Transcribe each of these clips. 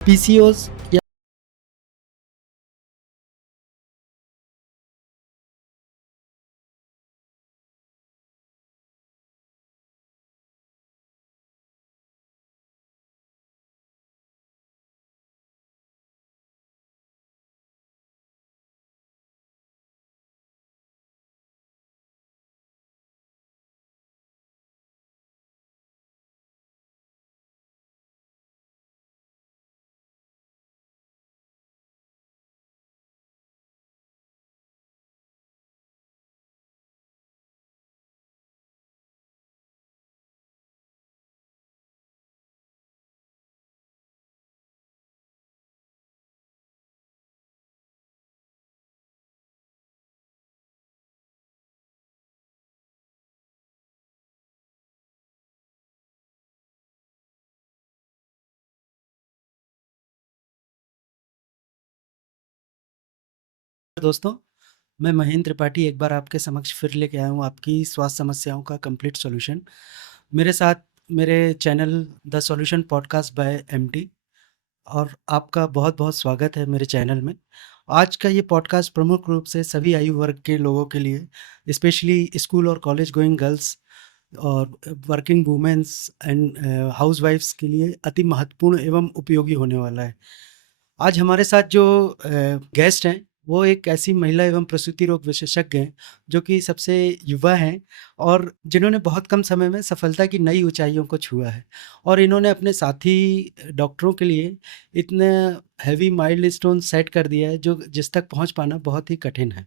PCOS या दोस्तों, मैं महेंद्र त्रिपाठी एक बार आपके समक्ष फिर लेके आया हूँ आपकी स्वास्थ्य समस्याओं का कंप्लीट सॉल्यूशन। मेरे साथ मेरे channel the solution podcast by MT और आपका बहुत-बहुत स्वागत है मेरे चैनल में। आज का ये पॉडकास्ट प्रमुख रूप से सभी आयु वर्ग के लोगों के लिए, स्पेशली स्कूल और कॉलेज गोइंग गर्ल्स और वर्किंग वुमेन्स एंड हाउसवाइफ्स के लिए अति महत्वपूर्ण एवं उपयोगी होने वाला है। आज हमारे साथ जो गेस्ट हैं, वो एक ऐसी महिला एवं प्रसूति रोग विशेषज्ञ हैं, जो कि सबसे युवा हैं और जिन्होंने बहुत कम समय में सफलता की नई ऊँचाइयों को छुआ है। और इन्होंने अपने साथी डॉक्टरों के लिए इतने हेवी माइलस्टोन सेट कर दिया है, जो जिस तक पहुँच पाना बहुत ही कठिन है।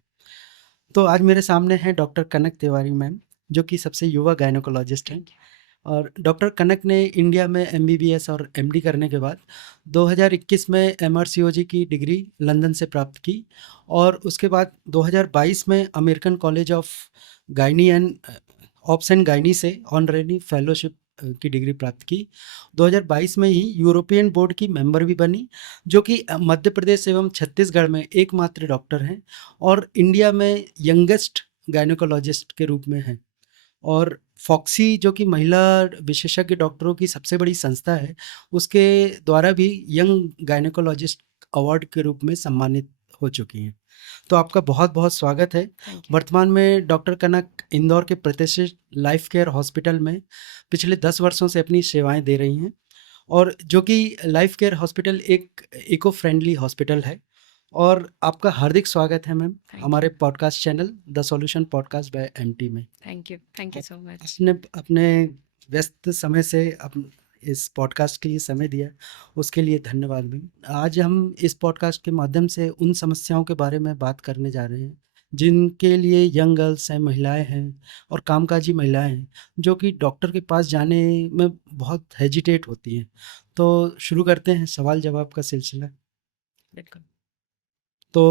तो आज मेरे सामने हैं डॉक्टर कनक तिवारी मैम, जो कि सबसे युवा गायनेकोलॉजिस्ट हैं। Thank you. और डॉक्टर कनक ने इंडिया में एमबीबीएस और एमडी करने के बाद 2021 में एमआरसीओजी की डिग्री लंदन से प्राप्त की और उसके बाद 2022 में American college of gynae and ops and gynae से ऑनरेरी फेलोशिप की डिग्री प्राप्त की। 2022 में ही यूरोपियन बोर्ड की मेंबर भी बनी, जो कि मध्य प्रदेश एवं छत्तीसगढ़ में एकमात्र डॉक्टर हैं और इंडिया में यंगेस्ट गायनेकोलॉजिस्ट के रूप में हैं। और फॉक्सी जो कि महिला विशेषज्ञ डॉक्टरों की सबसे बड़ी संस्था है, उसके द्वारा भी यंग गायनेकोलॉजिस्ट अवार्ड के रूप में सम्मानित हो चुकी हैं। तो आपका बहुत-बहुत स्वागत है। Thank you. वर्तमान में डॉक्टर कनक इंदौर के प्रतिष्ठित लाइफ केयर हॉस्पिटल में पिछले 10 वर्षों से अपनी सेवाएँ दे रही हैं और जो कि लाइफ केयर हॉस्पिटल एक इको फ्रेंडली हॉस्पिटल है। और आपका हार्दिक स्वागत है मैम थैंक हमारे you. Podcast channel the solution podcast by MT में। Thank you so much. आपने अपने व्यस्त समय से इस पॉडकास्ट के लिए समय दिया, उसके लिए धन्यवाद मैम। आज हम इस पॉडकास्ट के माध्यम से उन समस्याओं के बारे में बात करने जा रहे हैं, जिनके लिए यंग गर्ल्स हैं, महिलाएँ हैं और कामकाजी महिलाएँ हैं, जो कि डॉक्टर के पास जाने में बहुत हेजिटेट होती हैं। तो शुरू करते हैं सवाल-जवाब का सिलसिला। बिल्कुल। तो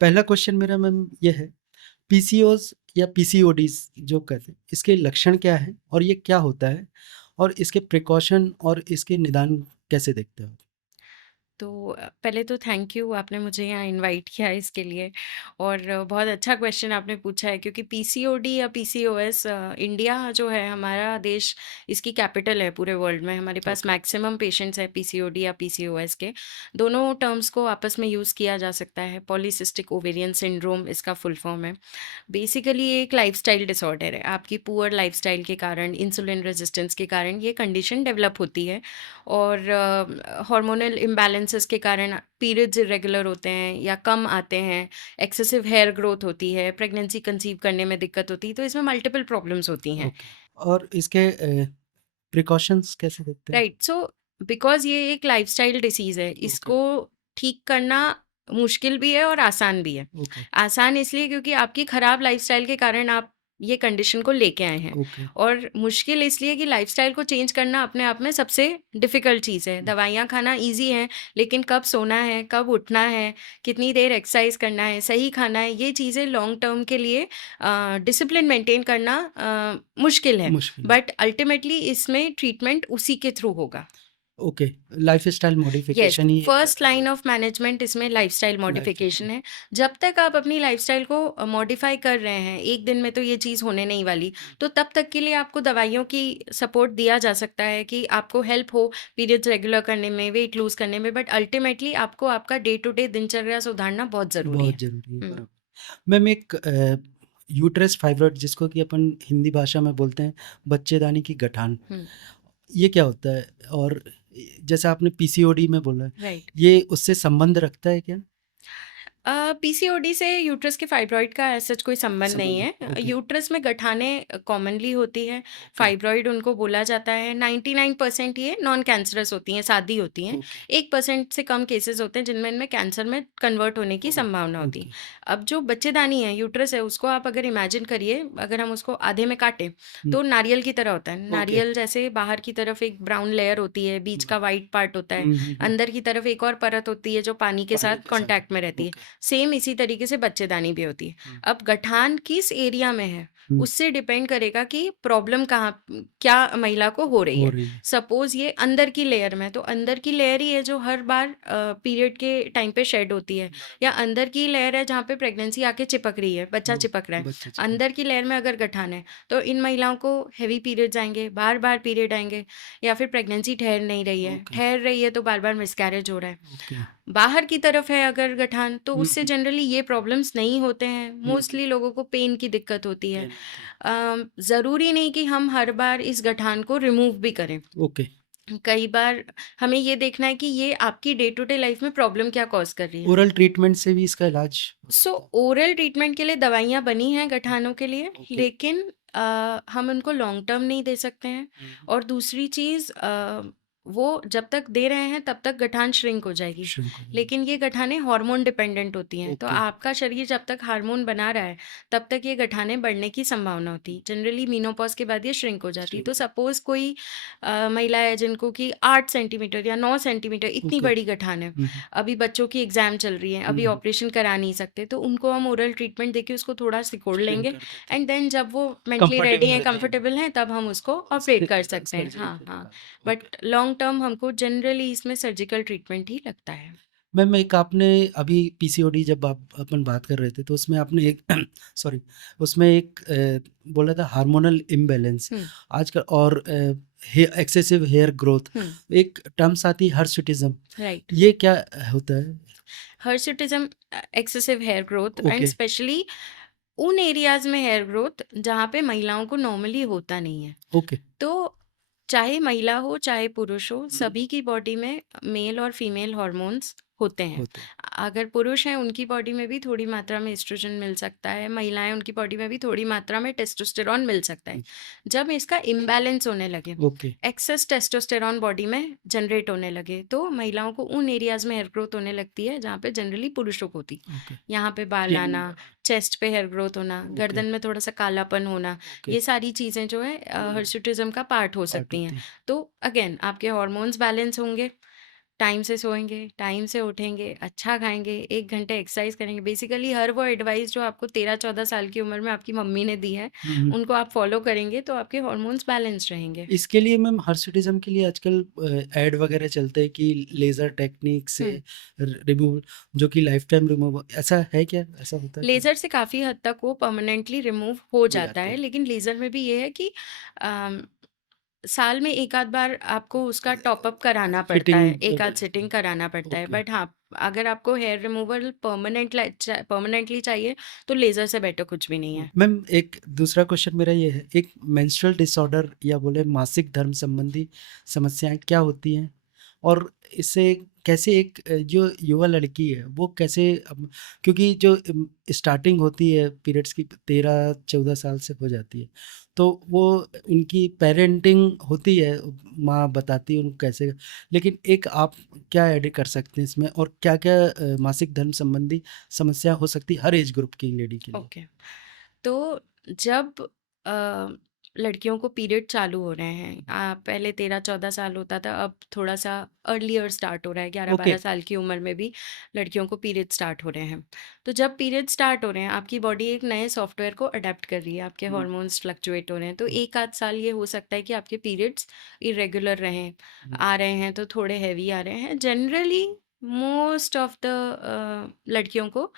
पहला क्वेश्चन मेरा मैम ये है, पीसीओएस या पीसीओडीज जो कहते हैं, इसके लक्षण क्या हैं और ये क्या होता है और इसके प्रिकॉशन और इसके निदान कैसे देखते हो? तो पहले तो थैंक यू, आपने मुझे यहाँ इनवाइट किया इसके लिए। और बहुत अच्छा क्वेश्चन आपने पूछा है, क्योंकि पीसीओडी या पीसीओएस, इंडिया जो है हमारा देश, इसकी कैपिटल है पूरे वर्ल्ड में। हमारे पास ओके, मैक्सिमम पेशेंट्स है पीसीओडी या पीसीओएस के। दोनों टर्म्स को आपस में यूज़ किया जा सकता है। पॉलीसिस्टिक ओवेरियन सिंड्रोम इसका फुल फॉर्म है। बेसिकली ये एक लाइफस्टाइल डिसऑर्डर है। आपकी पुअर लाइफस्टाइल के कारण, इंसुलिन रेजिस्टेंस के कारण ये कंडीशन डेवलप होती है। और हार्मोनल इम्बैलेंसेस के कारण पीरियड्स इरेगुलर होते हैं या कम आते हैं, एक्सेसिव हेयर ग्रोथ होती है, प्रेगनेंसी कंसीव करने में दिक्कत होती है। तो इसमें मल्टीपल प्रॉब्लम्स होती हैं। ओके। और इसके प्रिकॉशंस कैसे देखते हैं? राइट। सो बिकॉज ये एक लाइफस्टाइल डिसीज़ है, ओके, इसको ठीक करना मुश्किल भी है और आसान भी है। ओके, आसान इसलिए क्योंकि आपकी खराब लाइफस्टाइल के कारण आप ये कंडीशन को लेके आए हैं। ओके, और मुश्किल इसलिए कि लाइफस्टाइल को चेंज करना अपने आप में सबसे डिफ़िकल्ट चीज़ है। दवाइयाँ खाना ईज़ी है, लेकिन कब सोना है, कब उठना है, कितनी देर एक्सरसाइज करना है, सही खाना है, ये चीज़ें लॉन्ग टर्म के लिए डिसिप्लिन मेंटेन करना मुश्किल है। मुश्किल है। बट अल्टीमेटली इसमें ट्रीटमेंट उसी के थ्रू होगा। ओके, लाइफ़स्टाइल यस, मॉडिफ़िकेशन ही एक फर्स्ट लाइन ऑफ मैनेजमेंट इसमें लाइफस्टाइल लाइफ़स्टाइल मॉडिफिकेशन है। जब तक आप अपनी लाइफस्टाइल को मॉडिफाई कर रहे हैं, एक दिन में तो ये चीज़ होने नहीं वाली, तो तब तक के लिए आपको दवाइयों की सपोर्ट दिया जा सकता है कि आपको हेल्प हो पीरियड्स रेगुलर करने में, वेट लूज़ करने में, बट अल्टीमेटली आपको आपका डे टू डे दिनचर्या सुधारना बहुत ज़रूरी बहुत है। ज़रूरी है, हुँ, बराबर। मैम एक यूट्रस फाइब्रॉइड जिसको कि अपन हिंदी भाषा में बोलते हैं बच्चेदानी की गठान, हुँ, ये क्या होता है? और जैसा आपने पीसीओडी में बोला है, राइट। ये उससे संबंध रखता है क्या? पीसीओडी से यूट्रस के फाइब्रॉइड का ऐसा कोई संबंध नहीं संबंध है। ओके, यूट्रस में गठाने कॉमनली होती है, ओके, फाइब्रॉइड उनको बोला जाता है। 99% ये नॉन कैंसरस होती हैं, सादी होती हैं। ओके, 1% से कम केसेस होते हैं जिनमें इनमें कैंसर में कन्वर्ट होने की ओके, संभावना होती है। ओके। अब जो बच्चेदानी है, यूट्रस है, उसको आप अगर इमेजिन करिए, अगर हम उसको आधे में काटें, हुँ, तो नारियल की तरह होता है। ओके। नारियल जैसे बाहर की तरफ एक ब्राउन लेयर होती है, बीच ब का व्हाइट पार्ट होता है, हुँ। अंदर की तरफ एक और परत होती है जो पानी के पानी साथ के साथ कॉन्टैक्ट में रहती है। ओके। सेम इसी तरीके से बच्चेदानी भी होती है। हुँ, अब गठान किस एरिया में है, हुँ, उससे डिपेंड करेगा कि प्रॉब्लम कहाँ क्या महिला को हो रही हो है। रही है। सपोज़ ये अंदर की लेयर में है, तो अंदर की लेयर ही है जो हर बार पीरियड के टाइम पे शेड होती है, बराबर। या अंदर की लेयर है जहाँ पे प्रेगनेंसी आके चिपक रही है, बच्चा वो चिपक रहा है। बच्चा चिपक अंदर की लेयर में अगर गठान है, तो इन महिलाओं को हेवी पीरियड्स आएँगे, बार-बार पीरियड आएँगे, या फिर प्रेगनेंसी ठहर नहीं रही है, ओके, ठहर रही है तो बार-बार मिसकैरेज हो रहा है। ओके। बाहर की तरफ है अगर गठान, तो हुँ, उससे हुँ, जनरली ये प्रॉब्लम्स नहीं होते हैं। हुँ, हुँ। मोस्टली लोगों को पेन की दिक्कत होती है। पेन होती है। ज़रूरी नहीं कि हम हर बार इस गठान को रिमूव भी करें। ओके। कई बार हमें ये देखना है कि ये आपकी डे टू डे लाइफ में प्रॉब्लम क्या कॉज़ कर रही है। ओरल ट्रीटमेंट से भी इसका इलाज हो सो सकता है? ओरल ट्रीटमेंट के लिए दवाइयाँ बनी हैं गठानों के लिए, ओके। लेकिन हम उनको लॉन्ग टर्म नहीं दे सकते हैं। हुँ, हुँ। और दूसरी चीज़, वो जब तक दे रहे हैं तब तक गठान श्रिंक हो जाएगी। श्रिंक हो जाएगी। लेकिन ये गठानें हार्मोन डिपेंडेंट होती हैं, तो ओके, आपका शरीर जब तक हार्मोन बना रहा है, तब तक ये गठानें बढ़ने की संभावना होती है। जनरली मेनोपॉज़ के बाद ये श्रिंक हो जाती है। श्रिंक तो हो जाएगी। सपोज़ कोई महिला है जिनको कि 8 सेंटीमीटर या 9 सेंटीमीटर इतनी ओके। बड़ी गठान है। हुँ, हुँ। अभी बच्चों की एग्ज़ाम चल रही है, हुँ, अभी हुँ। ऑपरेशन करा नहीं सकते, तो उनको हम ओरल ट्रीटमेंट देके उसको थोड़ा सिकोड़ श्रिंक लेंगे, कर देते हैं। एंड देन जब वो मेंटली रेडी कंफर्टेबल हैं, रहते हैं। कंफर्टेबल हैं, तब हम उसको ऑपरेट उससे कर सकते हैं। सर्जरी हाँ, पे हाँ। निकालते हैं। But okay. लॉन्ग टर्म हमको जनरली इसमें सर्जिकल ट्रीटमेंट ही लगता है। मैम एक आपने अभी पीसीओडी जब आप अपन बात कर रहे थे तो उसमें आपने एक सॉरी उसमें एक बोला था हार्मोनल इम्बैलेंस हुँ, आजकल और एक्सेसिव हेयर ग्रोथ हुँ, एक टर्म्स आती है हर्सुटिज्म राइट। ये क्या होता है? Hirsutism, excessive hair growth, and okay, specially उन एरियाज़ में हेयर ग्रोथ जहाँ पे महिलाओं को नॉर्मली होता नहीं है। ओके। तो चाहे महिला हो, चाहे पुरुष हो, हुँ, सभी की बॉडी में मेल और फीमेल हॉर्मोन्स होते हैं। होते हैं। अगर पुरुष हैं, उनकी बॉडी में भी थोड़ी मात्रा में एस्ट्रोजन मिल सकता है, महिलाएँ उनकी बॉडी में भी थोड़ी मात्रा में टेस्टोस्टेरॉन मिल सकता है। जब इसका इम्बैलेंस होने लगे, ओके, एक्सेस टेस्टोस्टेरॉन बॉडी में जनरेट होने लगे, तो महिलाओं को उन एरियाज़ में हेयर ग्रोथ होने लगती है, जहाँ पे जनरली पुरुषों को होती। ओके। यहाँ पे बाल किन आना, चेस्ट पे हेयर ग्रोथ होना, ओके, गर्दन में थोड़ा-सा कालापन होना, ओके। ये सारी चीज़ें जो है हिर्सुटिज़म का पार्ट हो पार्ट सकती हैं। होती है। तो अगेन आपके हार्मोन्स बैलेंस होंगे, टाइम से सोएँगे, टाइम से उठेंगे, अच्छा खाएँगे, 1 घंटे एक्सरसाइज करेंगे। बेसिकली हर वो एडवाइस जो आपको 13-14 साल की उम्र में आपकी मम्मी ने दी है, हुँ, हुँ। उनको आप फॉलो करेंगे तो आपके हार्मोन्स बैलेंस्ड रहेंगे। इसके लिए मैम हर्सुटिज़म के लिए आजकल ऐड वगैरह चलते हैं कि लेज़र टेक्निक से हुँ। रिमूव जो कि लाइफ टाइम रिमूव ऐसा है क्या? ऐसा होता है क्या? लेज़र से काफ़ी हद तक वो परमानेंटली रिमूव हो हो जाता जाते है, हैं। लेकिन लेज़र में भी ये है कि अम, साल में 1 आध बार आपको उसका टॉप अप कराना पड़ता है, फिटिंग 1 आध सिटिंग कराना पड़ता है। ओके। बट हाँ, अगर आपको हेयर रिमूवल परमानेंटली चाहिए, तो लेज़र से बेटर कुछ भी नहीं है। मैम एक दूसरा क्वेश्चन मेरा ये है, एक मेंस्ट्रुअल डिसऑर्डर या बोले मासिक धर्म संबंधी समस्याएँ क्या होती हैं? और इससे कैसे एक जो युवा लड़की है वो कैसे क्योंकि जो स्टार्टिंग होती है पीरियड्स की 13-14 साल से हो जाती है। तो वो उनकी पेरेंटिंग होती है, माँ बताती है उनको कैसे लेकिन एक आप क्या ऐड कर सकते हैं इसमें और क्या-क्या मासिक धर्म संबंधी समस्या हो सकती है हर एज ग्रुप की लेडी के लिए? ओके। तो जब अ, लड़कियों को पीरियड चालू हो रहे हैं। पहले 13-14 साल होता था, अब थोड़ा-सा अर्लियर स्टार्ट हो रहा है, ओके। 11-12 साल की उम्र में भी लड़कियों को पीरियड स्टार्ट हो रहे हैं। तो जब पीरियड स्टार्ट हो रहे हैं, आपकी बॉडी एक नए सॉफ्टवेयर को अडैप्ट कर रही है, आपके हुँ, हार्मोन्स फ्लक्चुएट हो रहे हैं, तो हुँ, 1 आध साल ये हो सकता है कि आपके पीरियड्स इर्रेगुलर रहें, हुँ, आ रहे हैं तो थोड़े हेवी आ रहे हैं। जनरली मोस्ट ऑफ द लड़कियों को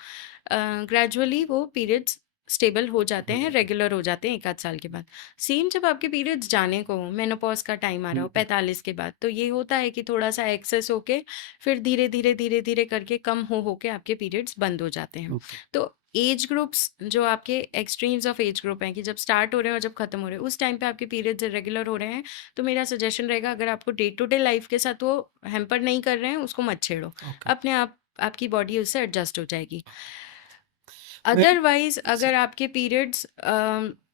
ग्रेजुअली वो पीरियड्स स्टेबल हो जाते हो हैं, जाता है। रेगुलर हो जाते हैं 1 आध साल के बाद। सेम जब आपके पीरियड्स जाने को हो, मेनोपॉज़ का टाइम आ रहा हुँ, हो हुँ, 45 के बाद, तो ये होता है कि थोड़ा-सा एक्सेस होके फिर धीरे-धीरे, धीरे-धीरे करके कम हो के आपके पीरियड्स बंद हो जाते हैं। ओके। तो एज ग्रुप्स जो आपके एक्सट्रीम्स ऑफ एज ग्रुप हैं कि जब स्टार्ट हो रहे हैं और जब खत्म हो रहे हैं, उस टाइम पे आपके पीरियड्स इर्रेगुलर हो रहे हैं, तो मेरा सजेशन रहेगा अगर आपको डे टू डे लाइफ़ के साथ वो हैम्पर नहीं कर रहे हैं, उसको मत छेड़ो। ओके, अपने आप आपकी बॉडी उससे एडजस्ट हो जाएगी। ओके। मैं अदरवाइज़ स अगर आपके पीरियड्स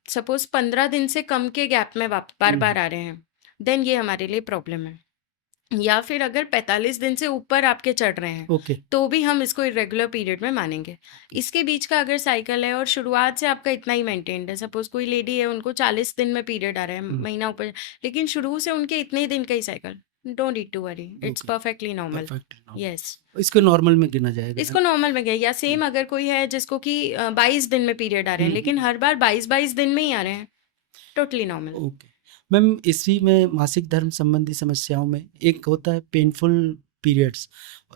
सपोज़ 15 दिन से कम के गैप में हुँ, बार-बार हुँ, आ रहे हैं, देन ये हमारे लिए प्रॉब्लम है। या फिर अगर 45 दिन से ऊपर आपके चढ़ रहे हैं, ओके, तो भी हम इसको इर्रेगुलर पीरियड में मानेंगे। ओके। इसके बीच का अगर साइकिल है और शुरुआत से आपका इतना ही मेंटेन्ड है, सपोज़ कोई लेडी है उनको 40 दिन में पीरियड आ रहा है, हुँ, महीना ऊपर, लेकिन शुरू से उनके इतने ही दिन का ही cycle, don't need to worry, it's okay, perfectly normal. Perfect yes. Normal. इसको नॉर्मल में गिना जाएगा, है इसको ना? नॉर्मल में गया या हुँ, सेम अगर कोई है जिसको कि 22 दिन में पीरियड आ रहे हुँ, हैं, लेकिन हुँ, हर बार 22-22 दिन में ही आ रहे हैं, टोटली नॉर्मल। ओके। मैम इसी में मासिक धर्म संबंधी समस्याओं में एक होता है पेनफुल पीरियड्स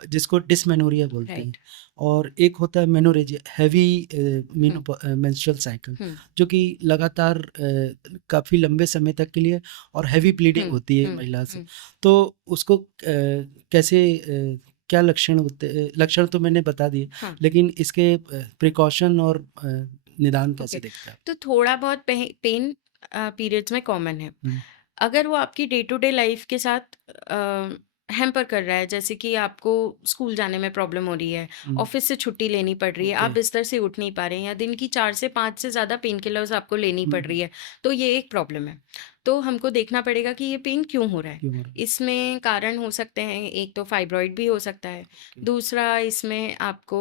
जिसको डिस्मेनोरिया बोलते हैं राइट। और एक होता है मेनोरेजिया हैवी हुँ, मेंस्ट्रुअल साइकिल हुँ, जो कि लगातार काफ़ी लंबे समय तक के लिए और हैवी ब्लीडिंग हुँ, होती है हुँ, महिला से। हुँ। तो उसको कैसे क्या लक्षण होते लक्षण तो मैंने बता दिए, हाँ, लेकिन इसके प्रिकॉशन और निदान कैसे ओके। देखते हैं आप? तो थोड़ा बहुत पेन पीरियड्स में कॉमन है। हुँ, अगर वो आपकी डे टू डे लाइफ़ के साथ हैम्पर कर रहा है, जैसे कि आपको स्कूल जाने में प्रॉब्लम हो रही है, हुँ, ऑफ़िस से छुट्टी लेनी पड़ रही है, आप ओके। बिस्तर से उठ नहीं पा रहे हैं या दिन की 4 से 5 से ज़्यादा पेन किलर्स आपको लेनी हुँ, पड़ हुँ, रही है, तो ये एक प्रॉब्लम है। तो हमको देखना पड़ेगा कि ये पेन क्यों हो रहा है। क्यों हो रहा है? इसमें कारण हो सकते हैं, एक तो फाइब्रॉइड भी हो सकता है, ओके, दूसरा इसमें आपको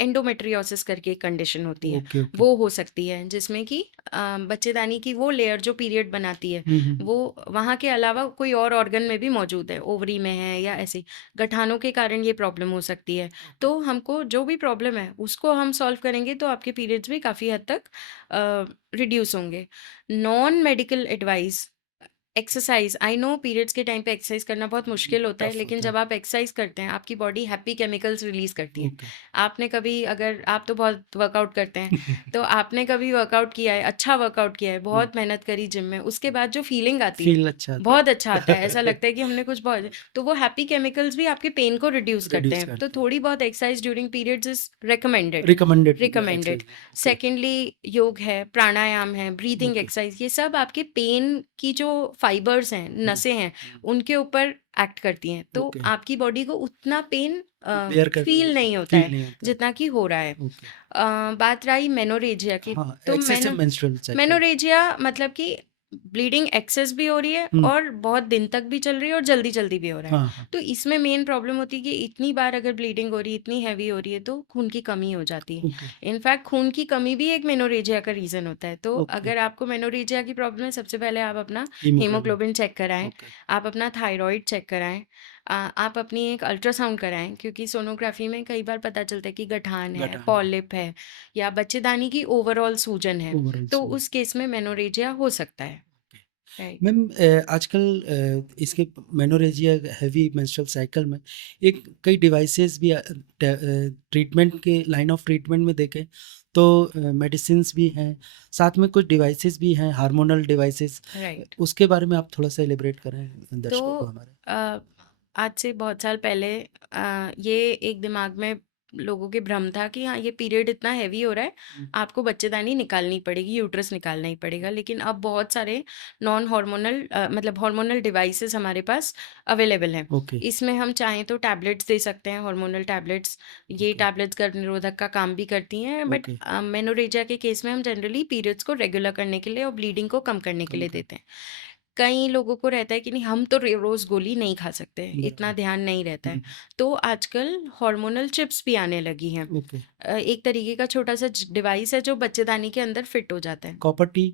एंडोमेट्रियोसिस करके एक कंडीशन होती है, ओके, ओके। वो हो सकती है जिसमें कि बच्चेदानी की वो लेयर जो पीरियड बनाती है, हुँ, हुँ, वो वहाँ के अलावा कोई और ऑर्गन में भी मौजूद है, ओवरी में है या ऐसे गठानों के कारण ये प्रॉब्लम हो सकती है। ओके, तो हमको जो भी प्रॉब्लम है, उसको हम सॉल्व करेंगे तो आपके पीरियड्स भी काफ़ी हद तक रिड्यूस होंगे। Non medical advice exercise, I know periods के टाइम पे एक्सरसाइज करना बहुत मुश्किल होता है, टफ लेकिन होता है। जब आप एक्सरसाइज करते हैं आपकी बॉडी हैप्पी केमिकल्स रिलीज करती है। ओके। आपने कभी, अगर आप तो बहुत वर्कआउट करते हैं, तो आपने कभी वर्कआउट किया है, अच्छा वर्कआउट किया है, हुँ, बहुत मेहनत करी जिम में, उसके बाद जो फीलिंग आती है फ़ील अच्छा आता बहुत अच्छा आता है, ऐसा है। लगता है कि हमने कुछ बहुत, तो वो हैप्पी केमिकल्स भी आपके पेन को रिड्यूस करते रिड्यूस हैं। तो करते हैं। थोड़ी बहुत exercise during periods is recommended. Recommended recommended. Exercise है। ओके, सेकेंडली योग है, प्राणायाम है, ब्रीदिंग ओके, एक्सरसाइज, ये सब आपके पेन की जो फाइबर्स हैं, हुँ, नसें हैं, हुँ, उनके ऊपर एक्ट करती हैं, तो ओके। आपकी बॉडी को उतना पेन बेयर कर फील नहीं होता फ़ील है नहीं होता है। जितना कि हो रहा है। ओके। बात रही मेनोरेजिया की, हाँ, तो एक्सेसिव मेंस्ट्रुअल साइकिल। मेनोरेजिया मतलब कि ब्लीडिंग एक्सेस भी हो रही है हुँ, और बहुत दिन तक भी चल रही है और जल्दी जल्दी भी हो रहा है। हाँ, हाँ, तो इसमें मेन प्रॉब्लम होती है कि इतनी बार अगर ब्लीडिंग हो रही है, इतनी हैवी हो रही है, तो खून की कमी हो जाती है। ओके, इनफैक्ट खून की कमी भी एक मेनोरेजिया का रीज़न होता है। तो ओके। अगर आपको मेनोरेजिया की प्रॉब्लम है, सबसे पहले आप अपना हीमोग्लोबिन, हीमोग्लोबिन चेक कराएं, ओके, आप अपना थायराइड चेक कराएं, आप अपनी एक अल्ट्रासाउंड कराएं, क्योंकि सोनोग्राफी में कई बार पता चलता है कि गठान है, गठान है, पॉलिप है या बच्चेदानी की ओवरऑल सूजन है। ओवरऑल तो सूजन। उस केस में मेनोरेजिया हो सकता है। ओके। राइट। मैम आजकल इसके मेनोरेजिया हैवी मेंस्ट्रुअल साइकिल में एक कई डिवाइसेस भी ट्रीटमेंट के लाइन ऑफ ट्रीटमेंट में देखें तो मेडिसिन्स भी हैं, साथ में कुछ डिवाइसेस भी हैं, हार्मोनल डिवाइसेस। राइट। उसके बारे में आप थोड़ा सा एलिब्रेट करें तो दर्शकों को हमारे। अ, आज से बहुत साल पहले ये एक दिमाग में लोगों के भ्रम था कि हाँ, ये पीरियड इतना हैवी हो रहा है, हुँ, आपको बच्चेदानी निकालनी पड़ेगी, यूट्रस निकालना ही पड़ेगा। लेकिन अब बहुत सारे नॉन हार्मोनल मतलब हार्मोनल डिवाइसेस हमारे पास अवेलेबल हैं। ओके, इसमें हम चाहें तो टैबलेट्स दे सकते हैं, हार्मोनल टैबलेट्स। ये ओके, टैबलेट्स गर्भ निरोधक का काम भी करती हैं, बट ओके, मेनोरेजिया के केस में हम जनरली पीरियड्स को रेगुलर करने के लिए और ब्लीडिंग को कम करने के कम लिए कर देते हैं। कई लोगों को रहता है कि नहीं, हम तो रोज़ गोली नहीं खा सकते, इतना बराबर। ध्यान नहीं रहता है। हुँ, तो आजकल हार्मोनल चिप्स भी आने लगी हैं। ओके, एक तरीके का छोटा-सा डिवाइस है जो बच्चेदानी के अंदर फिट हो जाता है। Copper T?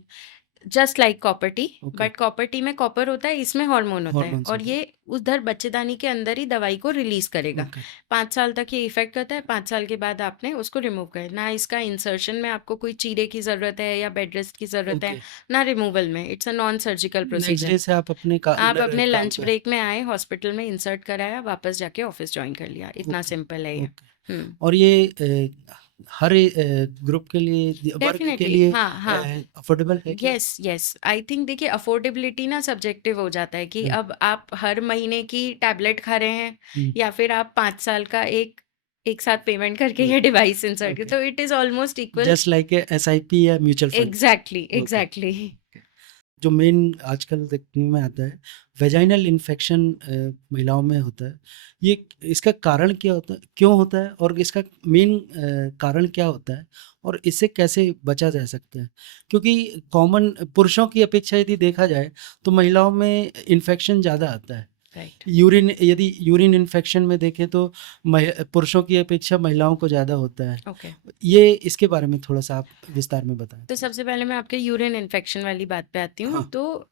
Just like copper T, okay, but copper T में कॉपर होता है, इसमें हार्मोन होता है हॉर्मोन्स और होते हैं। ये उधर बच्चेदानी के अंदर ही दवाई को रिलीज करेगा। ओके, 5 साल तक ये इफेक्ट करता है, 5 साल के बाद आपने उसको रिमूव कर ना, इसका इंसर्शन में आपको कोई चीरे की जरूरत है या बेड रेस्ट की जरूरत है, ओके। ना रिमूवल में। It's a non surgical next day procedure. से आप अपने आप अपने काम लंच पे। ब्रेक में आए, हॉस्पिटल में इंसर्ट कराया, वापस जाके ऑफिस ज्वाइन कर लिया, इतना ओके, सिंपल है ये। ओके। हम्म। और ये हर ग्रुप के लिए, वर्ग के डेफिनेटली, लिए हाँ हाँ। अफोर्डेबल है क्या? यस यस, आई थिंक देखिए अफोर्डेबिलिटी ना सब्जेक्टिव हो जाता है कि हाँ, अब आप हर महीने की टैबलेट खा रहे हैं हुँ, या फिर आप 5 साल का एक साथ पेमेंट करके हुँ, ये डिवाइस इंसर्ट कर, ओके। तो it is almost equal. Just like SIP या mutual fund. Exactly okay. Exactly. जो मेन आजकल देखने में आता है, वेजाइनल इन्फेक्शन महिलाओं में होता है। ये इसका कारण क्या होता है? क्यों होता है? और इसका मेन कारण क्या होता है? और इससे कैसे बचा जा सकता है? क्योंकि कॉमन पुरुषों की अपेक्षा यदि देखा जाए, तो महिलाओं में इन्फेक्शन ज़्यादा आता है। राइट। यूरिन इन्फेक्शन में देखें तो पुरुषों की अपेक्षा महिलाओं को ज़्यादा होता है। ओके, ये इसके बारे में थोड़ा-सा आप विस्तार में बताएँ तो प्लीज़? सबसे पहले मैं आपके यूरिन इन्फेक्शन वाली बात पे आती हूँ। हाँ, तो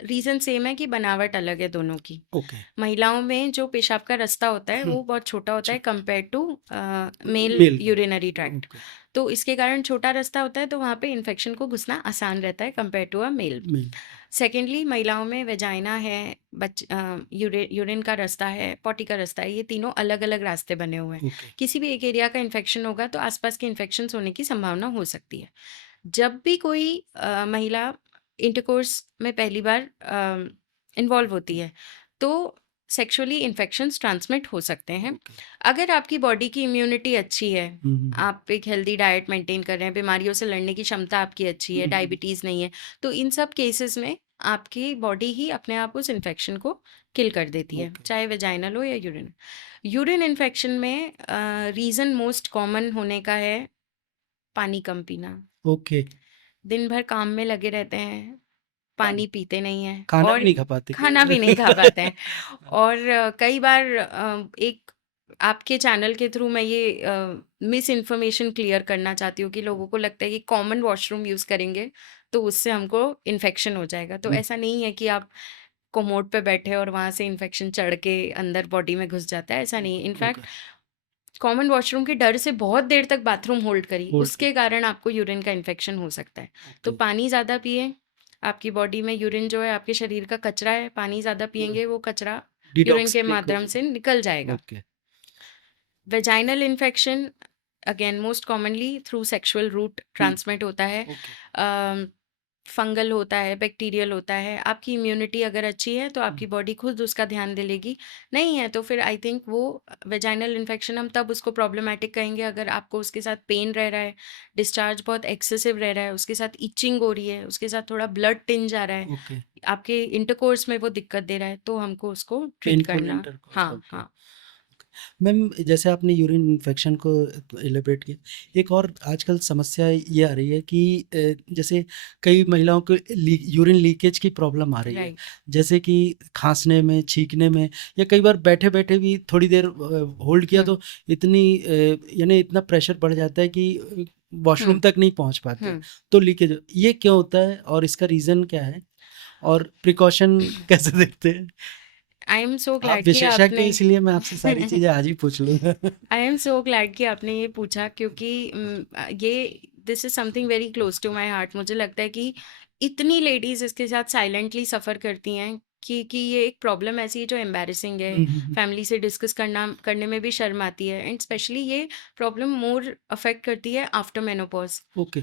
रीज़न सेम है कि बनावट अलग है दोनों की। ओके। महिलाओं में जो पेशाब का रास्ता होता है हुँ, वो बहुत छोटा होता छ है कंपेयर टू मेल मेल का। Urinary tract. ओके, तो इसके कारण छोटा रास्ता होता है, तो वहाँ पे इन्फेक्शन को घुसना आसान रहता है compare to a male. Male. Secondly, महिलाओं में वेजाइना है, यूरिन का रास्ता है, पॉटी का रास्ता है, ये तीनों अलग अलग रास्ते बने हुए हैं। ओके, किसी भी एक एरिया का इन्फेक्शन होगा तो आसपास के इन्फेक्शन होने की संभावना हो सकती है। जब भी कोई महिला इंटरकोर्स में पहली बार इन्वॉल्व होती है तो सेक्सुअली इन्फेक्शंस ट्रांसमिट हो सकते हैं। ओके। अगर आपकी बॉडी की इम्यूनिटी अच्छी है, हुँ, हुँ, हुँ। आप एक हेल्दी डाइट मेंटेन कर रहे हैं, बीमारियों से लड़ने की क्षमता आपकी अच्छी है, हुँ, हुँ, हुँ। डायबिटीज़ नहीं है, तो इन सब केसेस में आपकी बॉडी ही अपने आप उस इन्फेक्शन को किल कर देती है, ओके, चाहे वेजाइनल हो या यूरिन। यूरिन इन्फेक्शन में रीज़न मोस्ट कॉमन होने का है पानी कम पीना। ओके। दिन भर काम में लगे रहते हैं, हाँ, पानी पीते नहीं हैं खाना भी और नहीं खा पाते क्या? खाना भी नहीं खा पाते हैं। और कई बार एक आपके चैनल के थ्रू मैं ये मिस इन्फॉर्मेशन क्लियर करना चाहती हूँ कि लोगों को लगता है कि कॉमन वॉशरूम यूज़ करेंगे तो उससे हमको इन्फेक्शन हो जाएगा। तो हुँ, ऐसा नहीं है कि आप कोमोड पे बैठे और वहाँ से इन्फेक्शन चढ़ के अंदर बॉडी में घुस जाता है, ऐसा नहीं है। ओके, इनफैक्ट कॉमन वॉशरूम के डर से बहुत देर तक बाथरूम होल्ड करी, होल्ड कर उसके कारण आपको यूरिन का इन्फेक्शन हो सकता है। तो ओके। पानी ज़्यादा पिएँ, आपकी बॉडी में यूरिन जो है आपके शरीर का कचरा है, पानी ज़्यादा हुँ, पिएँगे वो कचरा यूरिन डिटॉक्स के ब्रेक हो माध्यम से जाए। निकल जाएगा। Okay, vaginal infection again most commonly through sexual route हुँ, ट्रांसमिट होता है। ओके, फंगल होता है, बैक्टीरियल होता है। आपकी इम्यूनिटी अगर अच्छी है तो हुँ, आपकी बॉडी खुद उसका ध्यान दे लेगी। नहीं है तो फिर आई थिंक वो वेजाइनल इन्फेक्शन हम तब उसको प्रॉब्लमैटिक कहेंगे अगर आपको उसके साथ पेन रह रहा है, डिस्चार्ज बहुत एक्सेसिव रह रहा है, उसके साथ इचिंग हो रही है, उसके साथ थोड़ा ब्लड टिंज आ रहा है, ओके। आपके इंटरकोर्स में वो दिक्कत दे रहा है, तो हमको उसको ट्रीट पेनफुल करना। इंटरकोर्स हाँ, ओके। हाँ। मैम, जैसे आपने यूरिन इन्फेक्शन को इलैबोरेट किया, एक और आजकल समस्या ये आ रही है कि जैसे कई महिलाओं को यूरिन लीकेज की प्रॉब्लम आ रही है। राइट। जैसे कि खाँसने में, छींकने में, या कई बार बैठे-बैठे भी थोड़ी देर होल्ड किया हुँ, तो यानी इतना प्रेशर बढ़ जाता है कि हुँ, वॉशरूम तक नहीं पहुँच पाते, हुँ। तो लीकेज ये क्यों होता है और इसका रीज़न क्या है? और प्रिकॉशन कैसे देखते हैं? आई एम सो आप ग्लैड कि विशेषज्ञ आपने हैं, इसलिए मैं आपसे सारी चीज़ें आज ही पूछ लूँगा। आई एम सो ग्लैड कि आपने ये पूछा क्योंकि ये this is something very close to my heart. मुझे लगता है कि इतनी लेडीज इसके साथ साइलेंटली सफ़र करती हैं कि ये एक प्रॉब्लम ऐसी है जो एम्बैरेसिंग है, हुँ, हुँ, हुँ। फैमिली से डिस्कस करने में भी शर्म आती है, एंड स्पेशली ये प्रॉब्लम मोर अफेक्ट करती है आफ्टर मेनोपॉज, ओके।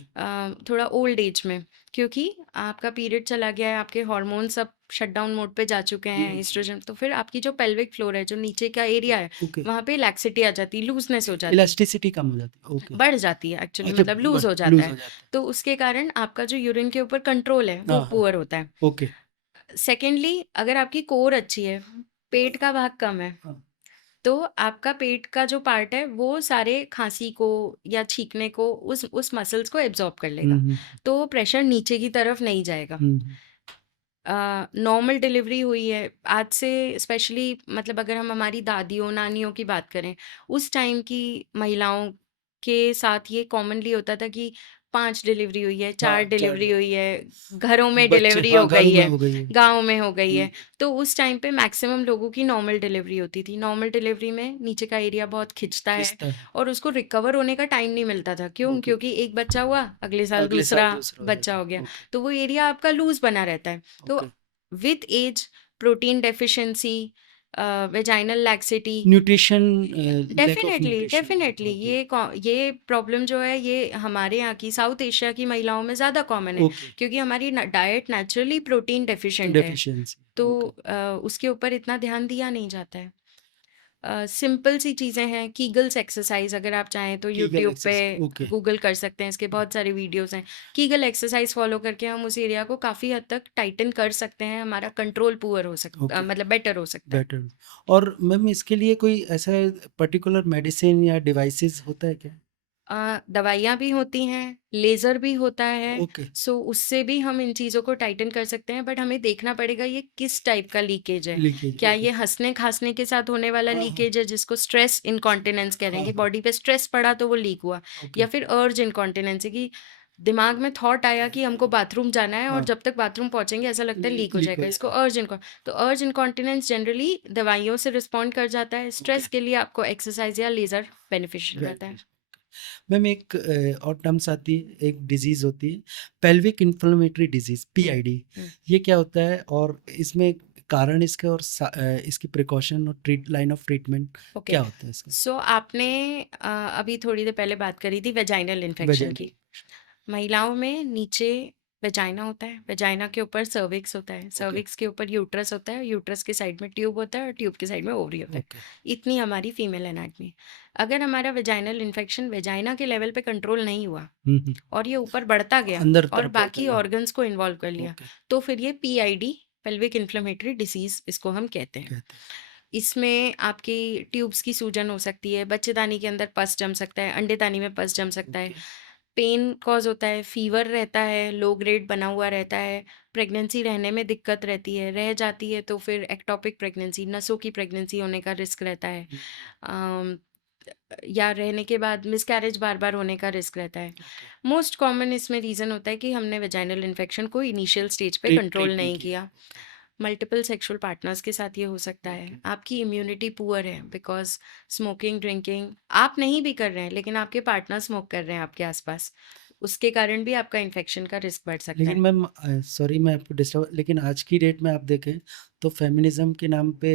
थोड़ा ओल्ड एज में, क्योंकि आपका पीरियड चला गया है, आपके हार्मोन सब शट डाउन मोड पे जा चुके हुँ, हैं, हुँ, हुँ। एस्ट्रोजन, तो फिर आपकी जो पेल्विक फ्लोर है, जो नीचे का एरिया है, ओके, वहाँ पे लैक्सिटी आ जाती है, लूजनेस हो जाती है, इलास्टिसिटी कम हो जाती है, ओके। बढ़ जाती है एक्चुअली, अच्छा, मतलब लूज हो जाता लूज़ है। हो जाता है। तो उसके कारण आपका जो यूरिन के ऊपर कंट्रोल है वो हाँ, हाँ, पुअर होता है। ओके। सेकेंडली, अगर आपकी कोर अच्छी है, पेट का भाग कम है, हाँ। तो आपका पेट का जो पार्ट है वो सारे खांसी को या छींकने को उस मसल्स को एब्जॉर्ब कर हुँ, लेगा, हुँ, तो प्रेशर नीचे की तरफ नहीं जाएगा। हुँ, हुँ। नॉर्मल डिलीवरी हुई है आज से, स्पेशली मतलब अगर हम हमारी दादियों नानियों की बात करें, उस टाइम की महिलाओं के साथ ये कॉमनली होता था कि 5 डिलीवरी हुई है, 4 हाँ, 4 डिलीवरी हुई है, घरों में बच्चे डिलीवरी हाँ, हो घरों गई में है, हो गई है। गाँव में हो गई हुँ, है। तो उस टाइम पे मैक्सिमम लोगों की नॉर्मल डिलीवरी होती थी। नॉर्मल डिलीवरी में नीचे का एरिया बहुत खिंचता है खिंचता है। और उसको रिकवर होने का टाइम नहीं मिलता था। क्यों? ओके, क्योंकि एक बच्चा हुआ, अगले साल अगले साल दूसरा दूसरा हो बच्चा जाता हो है। गया। ओके, तो वो एरिया आपका लूज़ बना रहता है। तो okay. With age protein deficiency, vaginal laxity, nutrition lack of definitely nutrition definitely okay, ये प्रॉब्लम जो है ये हमारे यहाँ की साउथ एशिया की महिलाओं में ज़्यादा कॉमन है, ओके, क्योंकि हमारी डाइट नेचुरली प्रोटीन डेफिशिएंट है। डेफिशिएंसी तो ओके, उसके ऊपर इतना ध्यान दिया नहीं जाता है। सिंपल सी चीज़ें हैं, कीगल्स एक्सरसाइज, अगर आप चाहें तो कीगल यूट्यूब पे एक्सरसाइज ओके, गूगल कर सकते हैं, इसके बहुत सारे वीडियोस हैं। कीगल एक्सरसाइज फॉलो करके हम उस एरिया को काफ़ी हद तक टाइटन कर सकते हैं, हमारा कंट्रोल पुअर हो सकता, ओके, मतलब बेटर हो सकता है। बेटर और मैम इसके लिए कोई ऐसा पर्टिकुलर मेडिसिन या डिवाइसेस होता है क्या? दवाइयाँ भी होती हैं, लेज़र भी होता है, ओके, सो उससे भी हम इन चीज़ों को टाइटन कर सकते हैं, बट हमें देखना पड़ेगा ये किस टाइप का लीकेज है। लीकेज क्या ओके, ये हँसने-खाँसने के साथ होने वाला हाँ, हाँ, लीकेज है जिसको स्ट्रेस इनकॉन्टिनेंस कह रहे हाँ, हैं, कि हाँ, बॉडी पे स्ट्रेस पड़ा तो वो लीक हुआ, ओके, या फिर अर्ज इनकॉन्टिनेंस है कि दिमाग में थॉट आया कि हमको बाथरूम जाना है और हाँ, जब तक बाथरूम पहुँचेंगे ऐसा लगता है लीक हो लीक हो जाएगा, इसको जाएगा, अर्ज इनकॉन तो अर्ज इनकॉन्टिनेंस जनरली दवाइयों से रिस्पॉन्ड कर जाता है, ओके, स्ट्रेस के लिए आपको एक्सरसाइज या लेज़र बेनिफिशियल रहता है। बेनिफिशियल मैम एक और टर्म्स आती है, एक डिजीज़ होती है, पेल्विक इन्फ्लेमेटरी डिजीज़ हुँ, पीआईडी हुँ। ये क्या होता है और इसमें कारण इसका और इसकी प्रिकॉशन और लाइन ऑफ ट्रीटमेंट ओके, क्या होता है इसका? सो आपने अभी थोड़ी देर पहले बात करी थी वेजाइनल इन्फेक्शन वेजाइनल की। महिलाओं में नीचे वेजाइना होता है, वेजाइना के ऊपर सर्विक्स होता है, ओके, सर्विक्स के ऊपर यूट्रस होता है, यूट्रस के साइड में ट्यूब होता है और ट्यूब के साइड में ओवरी होता है। ओके, इतनी हमारी फीमेल एनाटमी। अगर हमारा वेजाइनल इन्फेक्शन वेजाइना के लेवल पे कंट्रोल नहीं हुआ हुँ, हुँ, और ये ऊपर बढ़ता गया अंदर और तरफ बढ़ता बाकी गया, ऑर्गन्स को इन्वॉल्व कर लिया, ओके, तो फिर ये पीआईडी, पेल्विक इन्फ्लेमेटरी डिसीज इसको हम कहते हैं। कहते हैं, इसमें आपकी ट्यूब्स की सूजन हो सकती है, बच्चेदानी के अंदर पस जम सकता है, अंडेदानी में पस जम सकता है, ओके, पेन कॉज़ होता है, फ़ीवर रहता है, लो ग्रेड बना हुआ रहता है, प्रेगनेंसी रहने में दिक्कत रहती है, रह जाती है तो फिर एक्टोपिक प्रेगनेंसी, नसों की प्रेगनेंसी होने का रिस्क रहता है। हुँ, अम, या रहने के बाद मिसकैरेज बार-बार होने का रिस्क रहता है। ओके, मोस्ट कॉमन इसमें रीज़न होता है कि हमने वेजाइनल इन्फेक्शन को इनिशियल स्टेज पे कंट्रोल ट्रीट नहीं नहीं किया, किया। ओके, मल्टीपल सेक्सुअल पार्टनर्स के साथ ये हो सकता है। ओके, आपकी इम्यूनिटी पुअर है बिकॉज़ स्मोकिंग, ड्रिंकिंग आप नहीं भी कर रहे हैं, लेकिन आपके पार्टनर स्मोक कर रहे हैं आपके आस-पास। उसके कारण भी आपका इन्फेक्शन का रिस्क बढ़ सकता लेकिन है। मैम सॉरी मैं आपको डिस्टर्ब लेकिन आज की डेट में आप देखें तो फेमिनिज़्म के नाम पे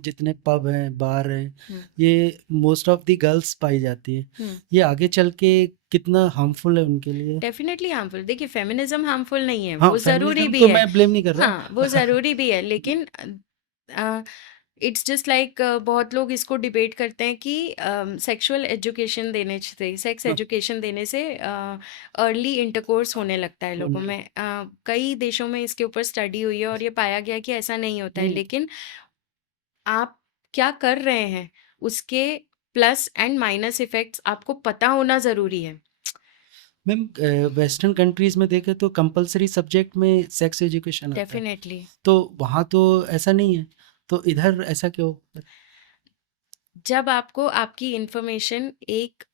जितने पब हैं, बार हैं, हुँ, ये मोस्ट ऑफ द गर्ल्स पाई जाती हैं। हुँ। ये आगे चल के कितना हार्मफुल है उनके लिए? डेफ़िनिटली हार्मफुल, देखिए फ़ेमिनिज़्म हार्मफुल नहीं है, हाँ, वो ज़रूरी फेमिनिज़्म भी को है। मैं ब्लेम नहीं कर हाँ, वो रहा। ज़रूरी भी है, लेकिन इट्स जस्ट लाइक बहुत लोग इसको डिबेट करते हैं कि सेक्सुअल एजुकेशन देने से, सेक्स हाँ, एजुकेशन देने से अर्ली इंटरकोर्स होने लगता है लोगों होने में। लगा। कई देशों में इसके ऊपर स्टडी हुई है और ये पाया गया है कि ऐसा नहीं होता है, नहीं लेकिन आप क्या कर रहे हैं, उसके प्लस एंड माइनस इफ़ेक्ट्स आपको पता होना ज़रूरी है। मैम वेस्टर्न कंट्रीज़ में देखें तो कंपल्सरी सब्जेक्ट में सेक्स एजुकेशन आता है। डेफ़िनेटली। तो वहाँ तो ऐसा नहीं है। तो इधर ऐसा क्यों? जब आपको आपकी इन्फॉर्मेशन एक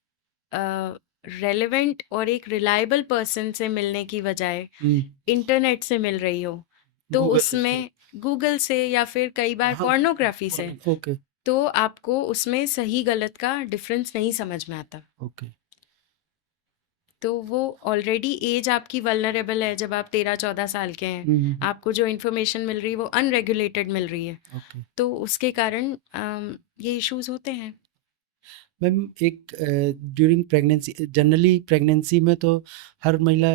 रेलेवेंट और एक रिलायबल पर्सन से मिलने की बजाय हुँ, इंटरनेट से मिल रही हो, तो गूगल से उसमें गूगल से या फिर कई बार हाँ, पोर्नोग्राफी से, ओके, तो आपको उसमें सही गलत का डिफरेंस नहीं समझ में आता। ओके। तो वो ऑलरेडी एज आपकी वल्नरेबल है जब आप 13-14 साल के हैं। हुँ, हुँ, हुँ। आपको जो इन्फॉर्मेशन मिल रही है वो अनरेगुलेटेड मिल रही है। ओके। तो उसके कारण ये इश्यूज़ होते हैं। मैम एक ड्यूरिंग प्रेगनेंसी जनरली प्रेगनेंसी में तो हर महिला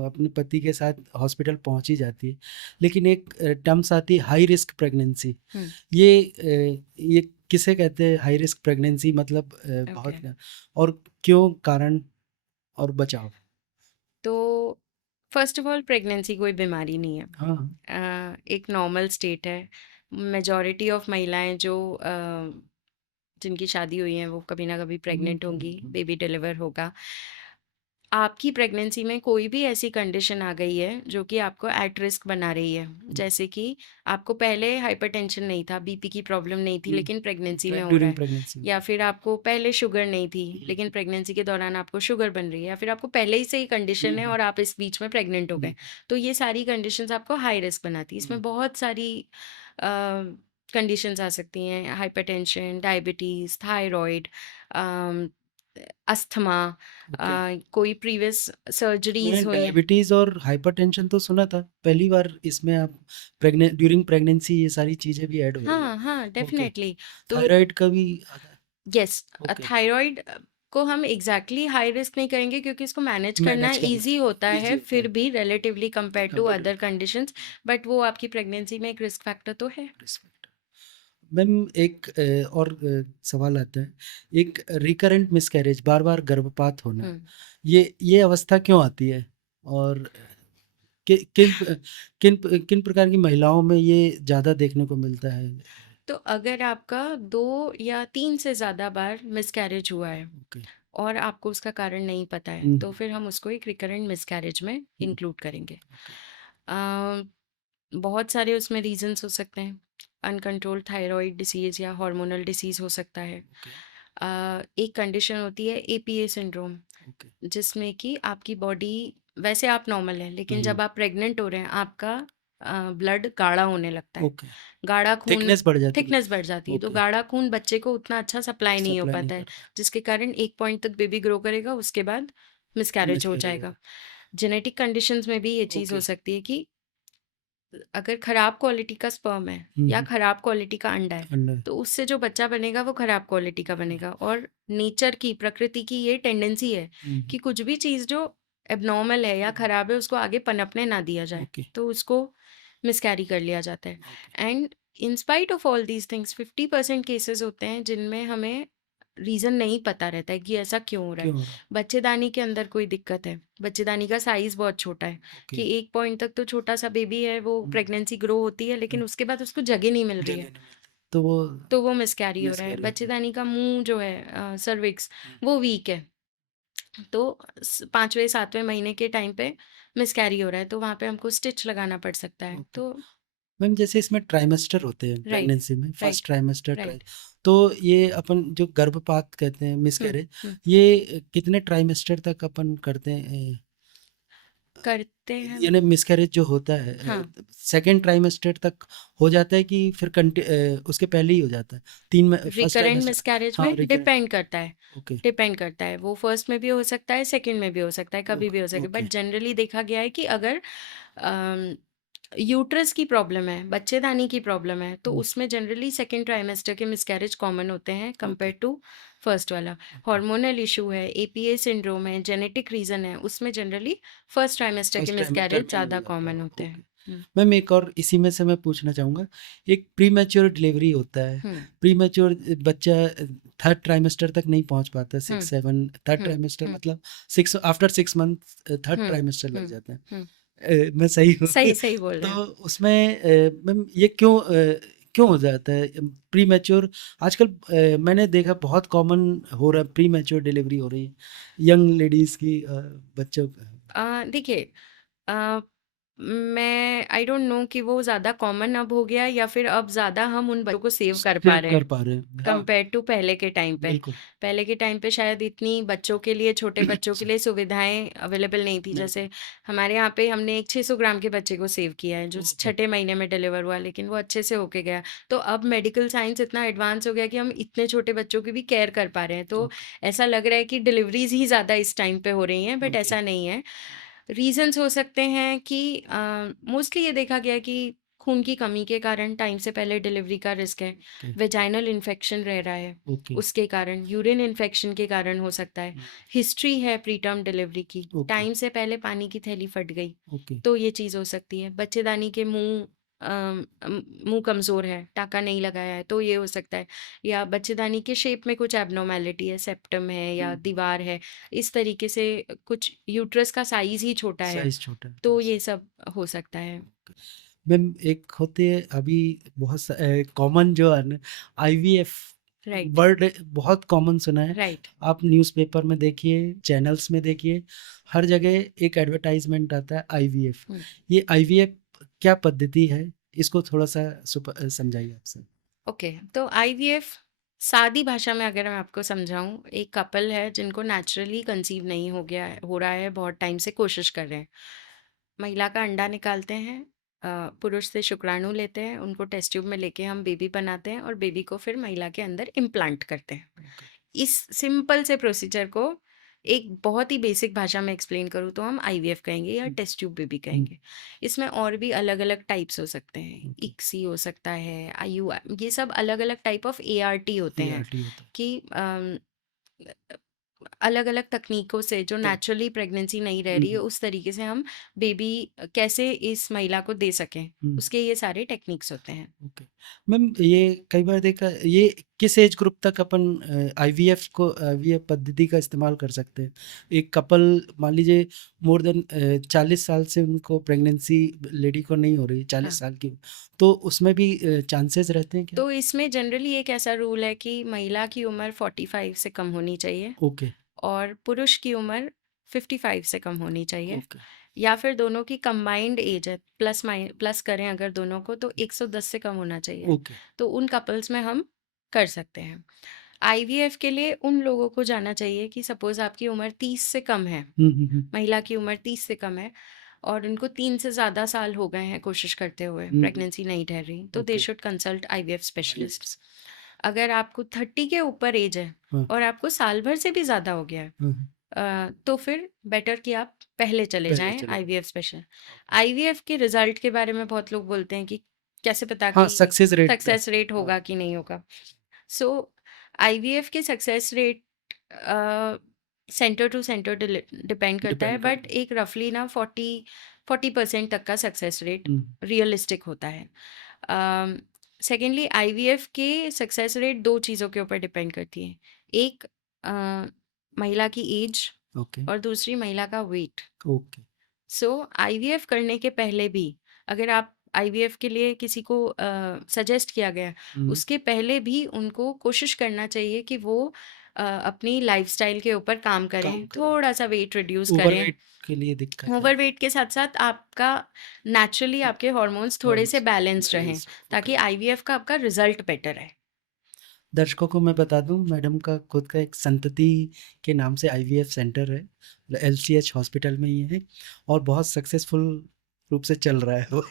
अपने पति के साथ हॉस्पिटल पहुंच ही जाती है लेकिन एक टर्म्स आती है हाई रिस्क प्रेगनेंसी हुँ, ये किसे कहते हैं हाई रिस्क प्रेगनेंसी मतलब ओके। और क्यों कारण और बचाव तो फर्स्ट ऑफ ऑल प्रेगनेंसी कोई बीमारी नहीं है। हाँ एक नॉर्मल स्टेट है। मेजॉरिटी ऑफ महिलाएँ जो जिनकी शादी हुई है वो कभी ना कभी हम्म, प्रेग्नेंट होंगी, बेबी डिलीवर होगा। आपकी प्रेगनेंसी में कोई भी ऐसी कंडीशन आ गई है जो कि आपको एट रिस्क बना रही है, जैसे कि आपको पहले हाइपरटेंशन नहीं था, बीपी की प्रॉब्लम नहीं थी, लेकिन प्रेगनेंसी में हो रहा ड्यूरिंग है, प्रेगनेंसी। या फिर आपको पहले शुगर नहीं थी लेकिन प्रेगनेंसी के दौरान आपको शुगर बन रही है, या फिर आपको पहले ही से ही कंडीशन है और आप इस बीच में प्रेग्नेंट हो गए, तो ये सारी कंडीशंस आपको हाई रिस्क बनाती है। इसमें बहुत सारी कंडीशंस आ सकती हैं, hypertension, diabetes, thyroid, asthma, okay. कोई प्रीवियस मैंने सर्जरीज हुई हैं। डायबिटीज और हाइपरटेंशन तो सुना था, पहली बार इसमें आप प्रेग्नेंट ड्यूरिंग प्रेगनेंसी ये सारी चीजें भी ऐड हो रही हाँ है। हाँ, ओके। डेफिनेटली। तो थायराइड का भी आता है। Yes, okay. थायराइड को हम एग्जैक्टली हाई रिस्क नहीं करेंगे क्योंकि इसको मैनेज करना मैनेज करना इजी होता इजी है, होता फिर है भी relatively compare to comparative. Other conditions, but वो आपकी प्रेगनेंसी में एक रिस्क फैक्टर तो है। रिस्पेक्ट। मैम एक और सवाल आता है, एक रिकरेंट मिसकैरेज, बार बार गर्भपात होना, हम्म ये अवस्था क्यों आती है, और किन किन किन प्रकार की महिलाओं में ये ज्यादा देखने को मिलता है? तो अगर आपका 2 या 3 से ज़्यादा बार मिसकैरेज हुआ है ओके। और आपको उसका कारण नहीं पता है, हम्म, तो फिर हम उसको एक रिकरेंट मिसकैरेज में हम्म, इंक्लूड करेंगे। ओके। अ, बहुत सारे उसमें रीजंस हो सकते हैं। अनकंट्रोल्ड थायराइड डिसीज़ या हार्मोनल डिसीज़ हो सकता है। ओके। एक कंडीशन होती है एपीए सिंड्रोम, ओके। जिसमें कि आपकी बॉडी, वैसे आप नॉर्मल हैं लेकिन हम्म, जब आप प्रेग्नेंट हो रहे हैं आपका ब्लड गाढ़ा होने लगता है। ओके। गाढ़ा खून, थिकनेस बढ़ जाती है। थिकनेस बढ़ जाती है, तो ओके। गाढ़ा खून बच्चे को उतना अच्छा सप्लाई नहीं हो सप्लाई नहीं पाता है, करता। जिसके कारण एक पॉइंट तक बेबी ग्रो करेगा, उसके बाद मिसकैरेज हो मिसकैरेज जाएगा। होगा। जेनेटिक कंडीशंस में भी ये चीज़ हो ओके। सकती है कि अगर खराब क्वालिटी का स्पर्म है या हम्म, खराब क्वालिटी का अंडा है, अंडा। तो उससे जो बच्चा बनेगा वो खराब क्वालिटी का बनेगा। और नेचर की, प्रकृति की ये टेंडेंसी है हम्म, कि कुछ भी चीज़ जो एबनॉर्मल है या खराब है उसको आगे पनपने ना दिया जाए, ओके। तो उसको मिसकैरी कर लिया जाता है। Okay. And in spite of all these things 50% cases होते हैं जिनमें हमें रीज़न नहीं पता रहता है कि ऐसा क्यों हो रहा है। क्यों हो रहा है? बच्चेदानी के अंदर कोई दिक्कत है, बच्चेदानी का साइज़ बहुत छोटा है, ओके। कि एक पॉइंट तक तो छोटा-सा बेबी है, वो हम्म, प्रेगनेंसी ग्रो होती है, लेकिन हम्म, उसके बाद उसको जगह नहीं मिल रही जगह है, नहीं मिलती, तो वो तो वो मिसकैरी हो रहा है। मिसकैरी होती है। बच्चेदानी का मुँह जो है, सर्विक्स, हम्म, वो वीक है, तो 5वें 7वें महीने के टाइम पे मिसकैरी हो रहा है, तो वहाँ पे हमको स्टिच लगाना पड़ सकता है। ओके। तो मैम जैसे इसमें ट्राइमेस्टर होते हैं राइट, प्रेगनेंसी में, first right, trimester, try, right. तो ये अपन जो गर्भपात कहते हैं, हुँ, मिसकैरेज, हुँ। ये कितने ट्राइमेस्टर तक अपन करते हैं? करते हैं। यानी मिसकैरेज जो होता है हाँ। सेकेंड ट्राइमेस्टर तक हो जाता है कि फिर उसके पहले ही हो जाता है, तीन में फर्स्ट रिकरेंट ट्राइमेस्टर? मिसकैरेज हाँ, में रिकरेंट। डिपेंड करता है, ओके। डिपेंड करता है। वो फर्स्ट में भी हो सकता है, सेकंड में भी हो सकता है, कभी भी हो सकता है। ओके। बट जनरली देखा गया है कि अगर यूट्रस की प्रॉब्लम है, बच्चेदानी की प्रॉब्लम है, तो उसमें जनरली सेकंड ट्राइमेस्टर के मिसकैरेज कॉमन होते हैं ओके। कंपेयर टू फर्स्ट वाला। ओके। हार्मोनल इशू है, एपीए सिंड्रोम है, जेनेटिक रीजन है, उसमें जनरली फर्स्ट ट्राइमेस्टर के फर्स्ट ट्राइमेस्टर मिसकैरेज में ही हो ज़्यादा जाता कॉमन है। होते ओके। हैं। हम्म मैम एक और इसी में से मैं पूछना चाहूँगा, एक प्रीमैच्योर डिलीवरी होता है, हम्म प्रीमैच्योर बच्चा थर्ड ट्राइमेस्टर तक नहीं पहुँच पाता, हम्म 6 7 थर्ड हम्म ट्राइमेस्टर हम्म मतलब 6 मंथ थर्ड हम्म ट्राइमेस्टर लग हम्म जाता है। हम्म मैं सही हूँ? सही सही बोल रहे हैं तो आप। उसमें मैम ये क्यों हो जाता है प्रीमैच्योर? आजकल मैंने देखा बहुत कॉमन हो रहा है, प्रीमैच्योर डिलीवरी हो रही है यंग लेडीज़ की, बच्चों का। देखिए, अ, मैं आई डोंट नो कि वो ज़्यादा कॉमन अब हो गया या फिर अब ज़्यादा हम उन बच्चों को सेव कर पा सेव रहे कर हैं पा रहे हैं, हाँ, कंपेयर टू पहले के टाइम पे। बिल्कुल। पहले के टाइम पे शायद इतनी बच्चों के लिए, छोटे बच्चों के लिए सुविधाएं अवेलेबल नहीं थी। नहीं थी। जैसे हमारे यहाँ पे हमने एक 600 ग्राम के बच्चे को सेव किया है जो ओके। छठे महीने में डिलीवर हुआ, लेकिन वो अच्छे से होके गया। तो अब मेडिकल साइंस इतना एडवांस हो गया कि हम इतने छोटे बच्चों की भी केयर कर पा रहे हैं, तो ओके। ऐसा लग रहा है कि डिलीवरीज ही ज़्यादा इस टाइम पे हो रही हैं, बट ओके। ऐसा नहीं है। रीजंस हो सकते हैं कि मोस्टली ये देखा गया है कि खून की कमी के कारण टाइम से पहले डिलीवरी का रिस्क है, ओके। वेजाइनल इन्फेक्शन रह रहा है ओके। उसके कारण, यूरिन इन्फेक्शन के कारण हो सकता है, हिस्ट्री है प्री टर्म डिलीवरी की, ओके। टाइम से पहले पानी की थैली फट गई, ओके। तो ये चीज़ हो सकती है। बच्चेदानी के मुंह कमज़ोर है, टाका नहीं लगाया है, तो ये हो सकता है। या बच्चेदानी के शेप में कुछ एब्नॉर्मेलिटी है, सेप्टम है या दीवार है, इस तरीके से कुछ यूट्रस का साइज ही छोटा है, साइज छोटा है, तो बस। ये सब हो सकता है। मैम एक होते है अभी बहुत कॉमन जो है ना, आईवीएफ राइट, वर्ड बहुत कॉमन सुना है। राइट। आप न्यूज़पेपर में देखिए, चैनल्स में देखिए, हर जगह एक एडवर्टाइज़मेंट आता है आईवीएफ। हुँ। ये आईवीएफ क्या पद्धति है? इसको थोड़ा-सा समझाइए आप सर। ओके, तो आईवीएफ सादी भाषा में अगर मैं आपको समझाऊँ, एक कपल है जिनको नेचुरली कंसीव नहीं हो रहा है, बहुत टाइम से कोशिश कर रहे हैं। महिला का अंडा निकालते हैं, पुरुष से शुक्राणु लेते हैं, उनको टेस्ट ट्यूब में लेके हम बेबी बनाते हैं और बेबी को फिर महिला के अंदर इम्प्लांट करते हैं। ओके। इस सिंपल से प्रोसीजर को एक बहुत ही बेसिक भाषा में एक्सप्लेन करूँ तो हम आईवीएफ कहेंगे या हुँ, टेस्ट ट्यूब बेबी हुँ, कहेंगे। इसमें और भी अलग-अलग टाइप्स हो सकते हैं, ओके। इक्सी हो सकता है, आईयूआई, ये सब अलग-अलग टाइप ऑफ एआरटी होते हैं एआरटी होता है। कि अलग-अलग तकनीकों से जो टेक नेचुरली प्रेगनेंसी नहीं रह हुँ, रही है, हुँ, उस तरीके से हम बेबी कैसे इस महिला को दे सकें, हुँ। उसके ये सारे टेक्निक्स होते हैं। ओके। मैम ये कई बार देखा ये किस एज ग्रुप तक अपन आईवीएफ पद्धति का इस्तेमाल कर सकते हैं? एक कपल मान लीजिए मोर देन 40 साल से उनको प्रेगनेंसी लेडी को नहीं हो रही, हाँ, 40 साल की, तो उसमें भी चांसेस रहते हैं क्या? तो इसमें जनरली एक ऐसा रूल है कि महिला की उम्र 45 से कम होनी चाहिए ओके, और पुरुष की उम्र 55 से कम होनी चाहिए, ओके, या फिर दोनों की कंबाइंड एज है, प्लस करें अगर दोनों को तो 110 से कम होना चाहिए। ओके। तो उन कपल्स में हम कर सकते हैं। आईवीएफ के लिए उन लोगों को जाना चाहिए कि सपोज़ आपकी उम्र 30 से कम है, हुँ, हुँ, हुँ, महिला की उम्र 30 से कम है और उनको 3 से ज़्यादा साल हो गए हैं कोशिश करते हुए, हुँ, हुँ, प्रेगनेंसी नहीं ठहर रही, तो दे okay. Should consult IVF IVF specialists. अगर आपको 30 के ऊपर एज है हाँ, और आपको साल भर से भी ज़्यादा हो गया है, हाँ, हाँ, तो फिर बेटर कि आप पहले चले पहले जाएँ चले आईवीएफ स्पेशल। ओके। आईवीएफ के रिज़ल्ट के बारे में बहुत लोग बोलते हैं कि कैसे पता हाँ, कि सक्सेस रेट का सक्सेस रेट हाँ, होगा कि नहीं होगा। सो आईवीएफ के success rate centre to centre depend करता है, डिपेंड बट करता है। एक रफली ना 40% तक का सक्सेस रेट हुँ, रियलिस्टिक होता है। सेकेंडली आईवीएफ के सक्सेस रेट दो चीज़ों के ऊपर डिपेंड करती है। एक अ, महिला की एज ओके, और दूसरी महिला का वेट। ओके। सो आईवीएफ करने के पहले भी अगर आप आईवीएफ के लिए किसी को सजेस्ट किया गया, हुँ, उसके पहले भी उनको कोशिश करना चाहिए कि वो अपनी लाइफस्टाइल के ऊपर काम काम करें, करें। थोड़ा सा वेट रिड्यूस करें। ओवरवेट के लिए दिक्कत है। ओवरवेट के साथ साथ आपका नेचुरली आपके हॉर्मोन्स थोड़े से हॉर्मोन्स बैलेंस्ड रहें, बैलेंस ओके। ताकि आईवीएफ का आपका रिजल्ट बेटर है। दर्शकों को मैं बता दूं मैडम का खुद का एक संतति के नाम से आईवीएफ सेंटर है, एलसीएच हॉस्पिटल में ही है और बहुत सक्सेसफुल रूप से चल रहा है वो।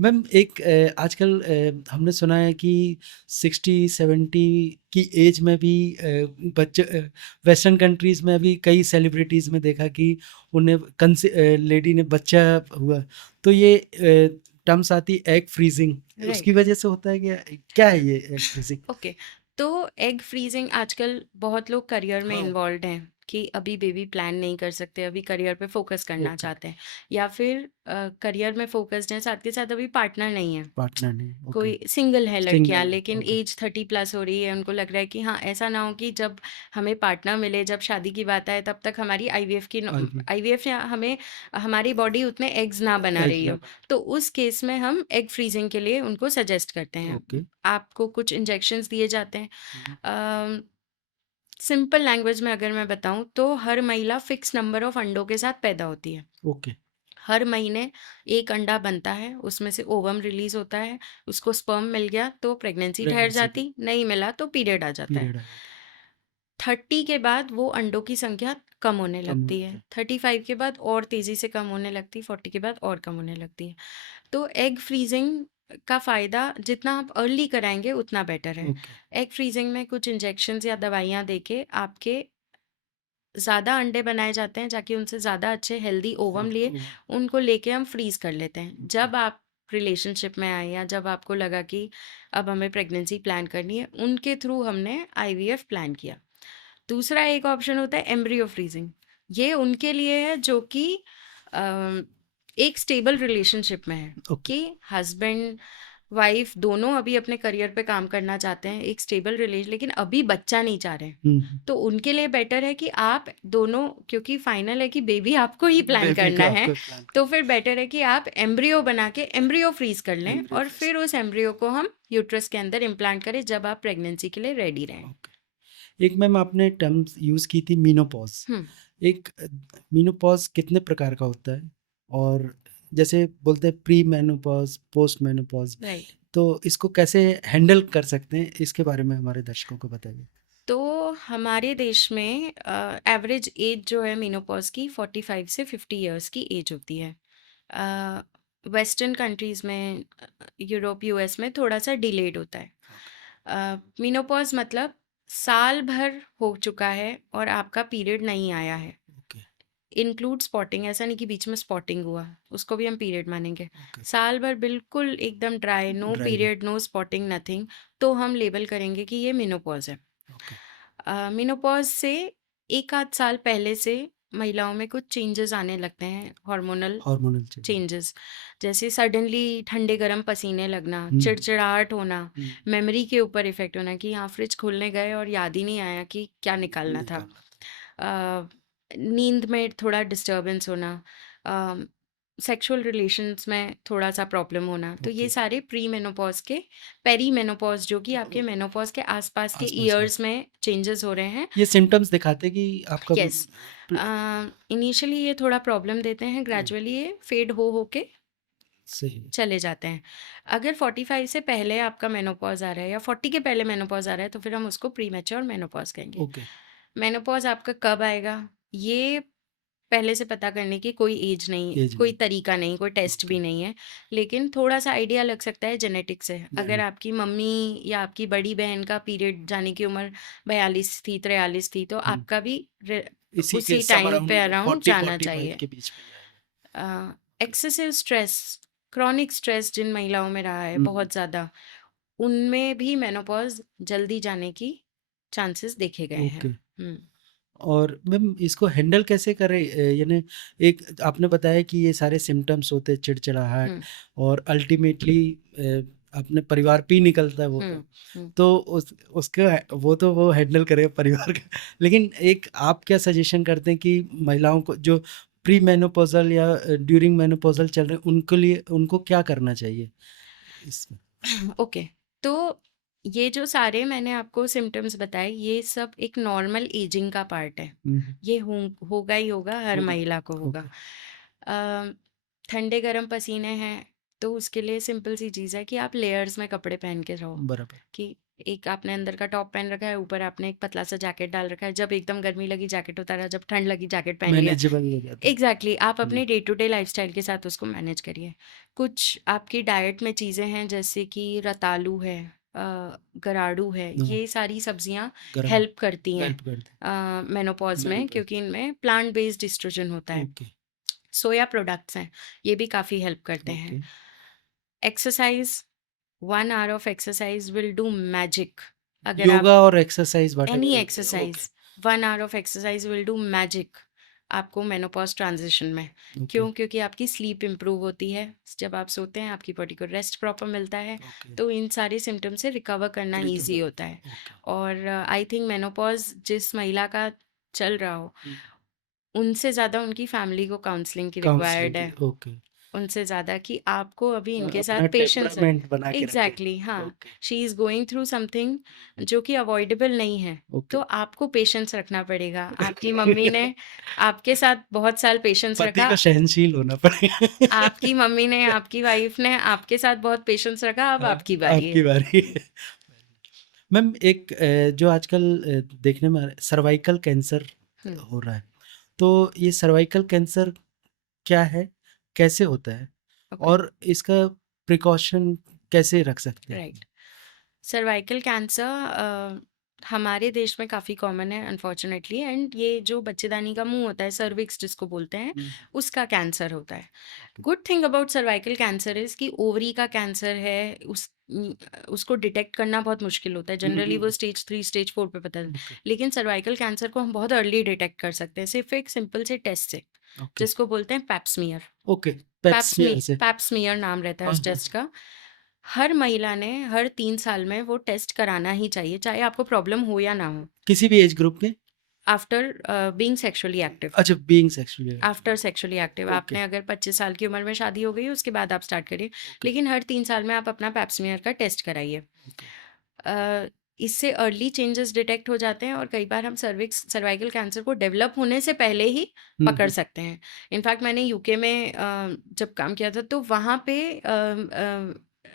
मैम एक आजकल हमने सुना है कि 60-70 की एज में भी बच्चे वेस्टर्न कंट्रीज में अभी कई सेलिब्रिटीज में देखा कि उन्हें लेडी ने बच्चा हुआ, तो ये टर्म्स आती एग फ्रीजिंग, उसकी राइट। वजह से होता है क्या? क्या है ये एग फ्रीजिंग? ओके, तो एग फ्रीजिंग आजकल बहुत लोग करियर में हाँ, इन्वॉल्व हैं कि अभी बेबी प्लान नहीं कर सकते, अभी करियर पे फोकस करना ओके, चाहते हैं, या फिर करियर में फोकस्ड हैं, साथ के साथ अभी पार्टनर नहीं है, पार्टनर ने ओके, कोई सिंगल है लड़कियां, सिंगल है, लेकिन ओके, एज 30 प्लस हो रही है, उनको लग रहा है कि हाँ ऐसा ना हो कि जब हमें पार्टनर मिले, जब शादी की बात आए, तब तक हमारी आईवी आईवीएफ या हमें हमारी बॉडी उतने एग्स ना बना एग रही ना हो। तो उस केस में हम एग फ्रीजिंग के लिए उनको सजेस्ट करते हैं। ओके, आपको कुछ इंजेक्शंस दिए जाते हैं। हुँ, सिंपल लैंग्वेज में अगर मैं बताऊं तो हर महिला फिक्स नंबर ऑफ अंडों के साथ पैदा होती है। ओके, हर महीने एक अंडा बनता है, उसमें से ओवम रिलीज होता है, उसको स्पर्म मिल गया तो प्रेगनेंसी ठहर प्रेगनेंसी जाती, नहीं मिला तो पीरियड आ जाता है। पीरियड आ जाता 30 के बाद वो अंडों की संख्या कम होने कम लगती होता है, है, 35 के बाद और तेजी से कम होने लगती है, 40 के बाद और कम होने लगती है। तो एग फ्रीजिंग का फ़ायदा जितना आप अर्ली कराएंगे उतना बेटर है। ओके, एग फ्रीजिंग में कुछ इंजेक्शंस या दवाइयाँ देके आपके ज़्यादा अंडे बनाए जाते हैं, ताकि उनसे ज़्यादा अच्छे हेल्दी ओवम हेल्दी लिए ओह, उनको लेके हम फ्रीज़ कर लेते हैं। ओके, जब आप रिलेशनशिप में आए या जब आपको लगा कि अब हमें प्रेगनेंसी प्लान करनी है, उनके थ्रू हमने आईवीएफ प्लान किया। दूसरा एक ऑप्शन होता है एम्ब्रियो फ्रीजिंग। ये उनके लिए है जो कि अ, एक स्टेबल रिलेशनशिप में है ओके, कि हस्बैंड वाइफ दोनों अभी अपने करियर पे काम करना चाहते हैं, एक स्टेबल रिलेशन, लेकिन अभी बच्चा नहीं चाह रहे हैं, तो उनके लिए बेटर है कि आप दोनों, क्योंकि फाइनल है कि बेबी आपको ही प्लान बेबी को करना है, आपको प्लान तो करना फिर बेटर है कि आप एम्ब्रियो बना के एम्ब्रियो फ्रीज कर लें एम्ब्रियो और फ्रीज। फिर उस एम्ब्रियो को हम यूट्रस के अंदर इम्प्लांट करें जब आप प्रेगनेंसी के लिए रेडी रहें। ओके। एक मैम आपने टर्म्स यूज़ की थी मीनोपॉज। हम्म एक मीनोपॉज कितने प्रकार का होता है? और जैसे बोलते हैं pre menopause, post menopause, right. तो इसको कैसे हैंडल कर सकते हैं, इसके बारे में हमारे दर्शकों को बताइए। तो हमारे देश में एवरेज एज जो है मेनोपॉज की 45 से 50 इयर्स की एज होती है। वेस्टर्न कंट्रीज में, यूरोप यूएस में थोड़ा सा डिलेड होता है। मेनोपॉज मतलब साल भर हो चुका है और आपका पीरियड नहीं आया है, ओके इंक्लूड स्पॉटिंग, ऐसा नहीं कि बीच में स्पॉटिंग हुआ, उसको भी हम पीरियड मानेंगे। ओके। साल भर बिल्कुल एकदम dry, no dry. Period, no spotting, nothing, तो हम लेबल करेंगे कि ये मेनोपॉज है। ओके। मेनोपॉज से एक आध साल पहले से महिलाओं में कुछ चेंजेस आने लगते हैं, हार्मोनल हार्मोनल चेंज। चेंजेस, जैसे सडनली ठंडे गर्म पसीने लगना, चिड़चिड़ाहट होना, मेमोरी के ऊपर इफेक्ट होना कि हाँ फ्रिज खोलने गए और याद ही नहीं आया कि क्या निकालना था, नींद में थोड़ा डिस्टर्बेंस होना, सेक्सुअल रिलेशंस में थोड़ा सा प्रॉब्लम होना, तो ये ओके। सारे प्री मेनोपॉज के, पेरी मेनोपॉज जो कि आपके मेनोपॉज के आसपास के आसपास में ईयर्स में चेंजेस हो रहे हैं। ये सिम्टम्स दिखाते हैं कि आपका यस, इनिशियली ये थोड़ा प्रॉब्लम देते हैं, ग्रेजुअली ये फेड हो के सही है। चले जाते हैं। अगर 45 से पहले आपका मेनोपॉज आ रहा है या 40 के पहले मेनोपॉज आ रहा है तो फिर हम उसको प्री मैच्योर मेनोपॉज कहेंगे। ओके। मेनोपॉज आपका कब आएगा, ये पहले से पता करने की कोई एज नहीं, एज कोई नहीं। तरीका नहीं, कोई टेस्ट भी ओके। नहीं है, लेकिन थोड़ा सा आइडिया लग सकता है जेनेटिक से। अगर जेनेटिक। आपकी मम्मी या आपकी बड़ी बहन का पीरियड जाने की उम्र 42 थी, 43 थी, तो आपका भी इसी के उसी सब टाइम पे अराउंड अराउंड जाना 40-45 चाहिए। के बीच में ही आएगा। एक्सेसिव स्ट्रेस, क्रॉनिक स्ट्रेस जिन महिलाओं में रहा है हुँ, बहुत ज़्यादा, उनमें भी मेनोपॉज जल्दी जाने की चांसेस देखे गए हैं। ओके। हुँ, और मैम इसको हैंडल कैसे करें? यानी एक आपने बताया कि ये सारे सिम्पटम्स होते हैं, चिड़चिड़ाहट, हुँ, और अल्टीमेटली अपने परिवार पे ही निकलता है वो तो। हुँ, हुँ। तो उसका वो तो वो हैंडल करेगा परिवार का। लेकिन एक आप क्या सजेशन करते हैं कि महिलाओं को जो प्री मेनोपॉज़ल या ड्यूरिंग मेनोपॉज़ल चल रहे हैं, उनके लिए उनको क्या करना चाहिए इसमें? ओके, तो ये जो सारे मैंने आपको सिम्पटम्स बताए, ये सब एक नॉर्मल एजिंग का पार्ट है। हुँ, ये होगा ही होगा, हर होगा। महिला को होगा। ओके। ठंडे गर्म पसीने हैं, तो उसके लिए सिंपल सी चीज़ है कि आप लेयर्स में कपड़े पहन के रहो, बराबर। कि एक आपने अंदर का टॉप पहन रखा है, ऊपर आपने एक पतला सा जैकेट डाल रखा है, जब एकदम गर्मी लगी जैकेट उतारा, जब ठंड लगी जैकेट पहन लिया। मैनेजेबल हो जाता है। एग्जैक्टली आप हुँ, अपने डे टू डे लाइफस्टाइल के साथ उसको मैनेज करिए। कुछ आपकी डाइट में चीज़ें हैं जैसे कि रतालू है, गराड़ू है, हाँ, ये सारी सब्जियां गरम हेल्प करती हैं हेल्प करते मेनोपॉज हैं। में, मेनोपॉज़। क्योंकि इनमें प्लांट बेस्ड एस्ट्रोजन होता है। ओके। सोया प्रोडक्ट्स हैं, ये भी काफ़ी हेल्प करते हैं। Okay. Exercise, 1 hour of exercise will do magic. अगर आप योगा और exercise any whatever it okay. Exercise, 1 hour of exercise will do magic आपको मेनोपॉज ट्रांजिशन में। ओके। क्यों? क्योंकि आपकी स्लीप इंप्रूव होती है, जब आप सोते हैं आपकी बॉडी को रेस्ट प्रॉपर मिलता है, ओके। तो इन सारे सिम्टम्स से रिकवर करना ईजी रिकवर। होता है। ओके। और आई थिंक मेनोपॉज जिस महिला का चल रहा हो, उनसे ज़्यादा उनकी फैमिली को काउंसलिंग की काउंसलिंग रिक्वायर्ड की। है, ओके। उनसे ज़्यादा, कि आपको अभी इनके साथ अपना पेशेंस है। टेम्परामेंट बना के रखे। एग्जैक्टली हाँ, okay. She is going through something जो कि अवॉइडेबल नहीं है, ओके। तो आपको पेशेंस रखना पड़ेगा। आपकी मम्मी ने आपके साथ बहुत साल पेशेंस पति रखा, को सहनशील होना पड़ेगा। आपकी मम्मी ने, आपकी वाइफ ने आपके साथ बहुत पेशेंस रखा, अब हाँ, आपकी बारी आपकी है। बारी है। मैम एक जो आजकल देखने में सर्वाइकल कैंसर हम्म, हो रहा है, तो ये सर्वाइकल कैंसर क्या है? कैसे होता है? ओके, और इसका प्रिकॉशन कैसे रख सकते हैं राइट। अपने? सर्वाइकल कैंसर हमारे देश में काफ़ी कॉमन है अनफॉर्चुनेटली, एंड ये जो बच्चेदानी का मुंह होता है, सर्विक्स जिसको बोलते हैं, हुँ, उसका कैंसर होता है। Okay. Good thing about cervical cancer is कि ओवरी का कैंसर है, उसको डिटेक्ट करना बहुत मुश्किल होता है, हुँ, जनरली वो हुँ, स्टेज 3 स्टेज 4 पे पता है। ओके। लेकिन सर्वाइकल कैंसर को हम बहुत अर्ली डिटेक्ट कर सकते हैं, सिर्फ एक सिंपल से टेस्ट से, ओके। जिसको बोलते हैं पैप्समियर। ओके, पेप स्मीयर से। पैप्समियर नाम रहता है हाँ, उस हाँ, टेस्ट का। हर महिला ने हर 3 साल में वो टेस्ट कराना ही चाहिए, चाहे आपको प्रॉब्लम हो या ना हो। किसी भी एज ग्रुप के? After being sexually active. अच्छा, being sexually after sexually active okay, आपने अगर 25 साल की उम्र में शादी हो गई, उसके बाद आप स्टार्ट करिए। ओके, लेकिन हर 3 साल में आप अपना पैप स्मीयर का टेस्ट कराइए। ओके। अ, इससे अर्ली चेंजेस डिटेक्ट हो जाते हैं और कई बार हम सर्वाइकल कैंसर को डेवलप होने से पहले ही हुँ, पकड़ हुँ, सकते हैं। इनफैक्ट मैंने यूके में जब काम किया था तो वहाँ पे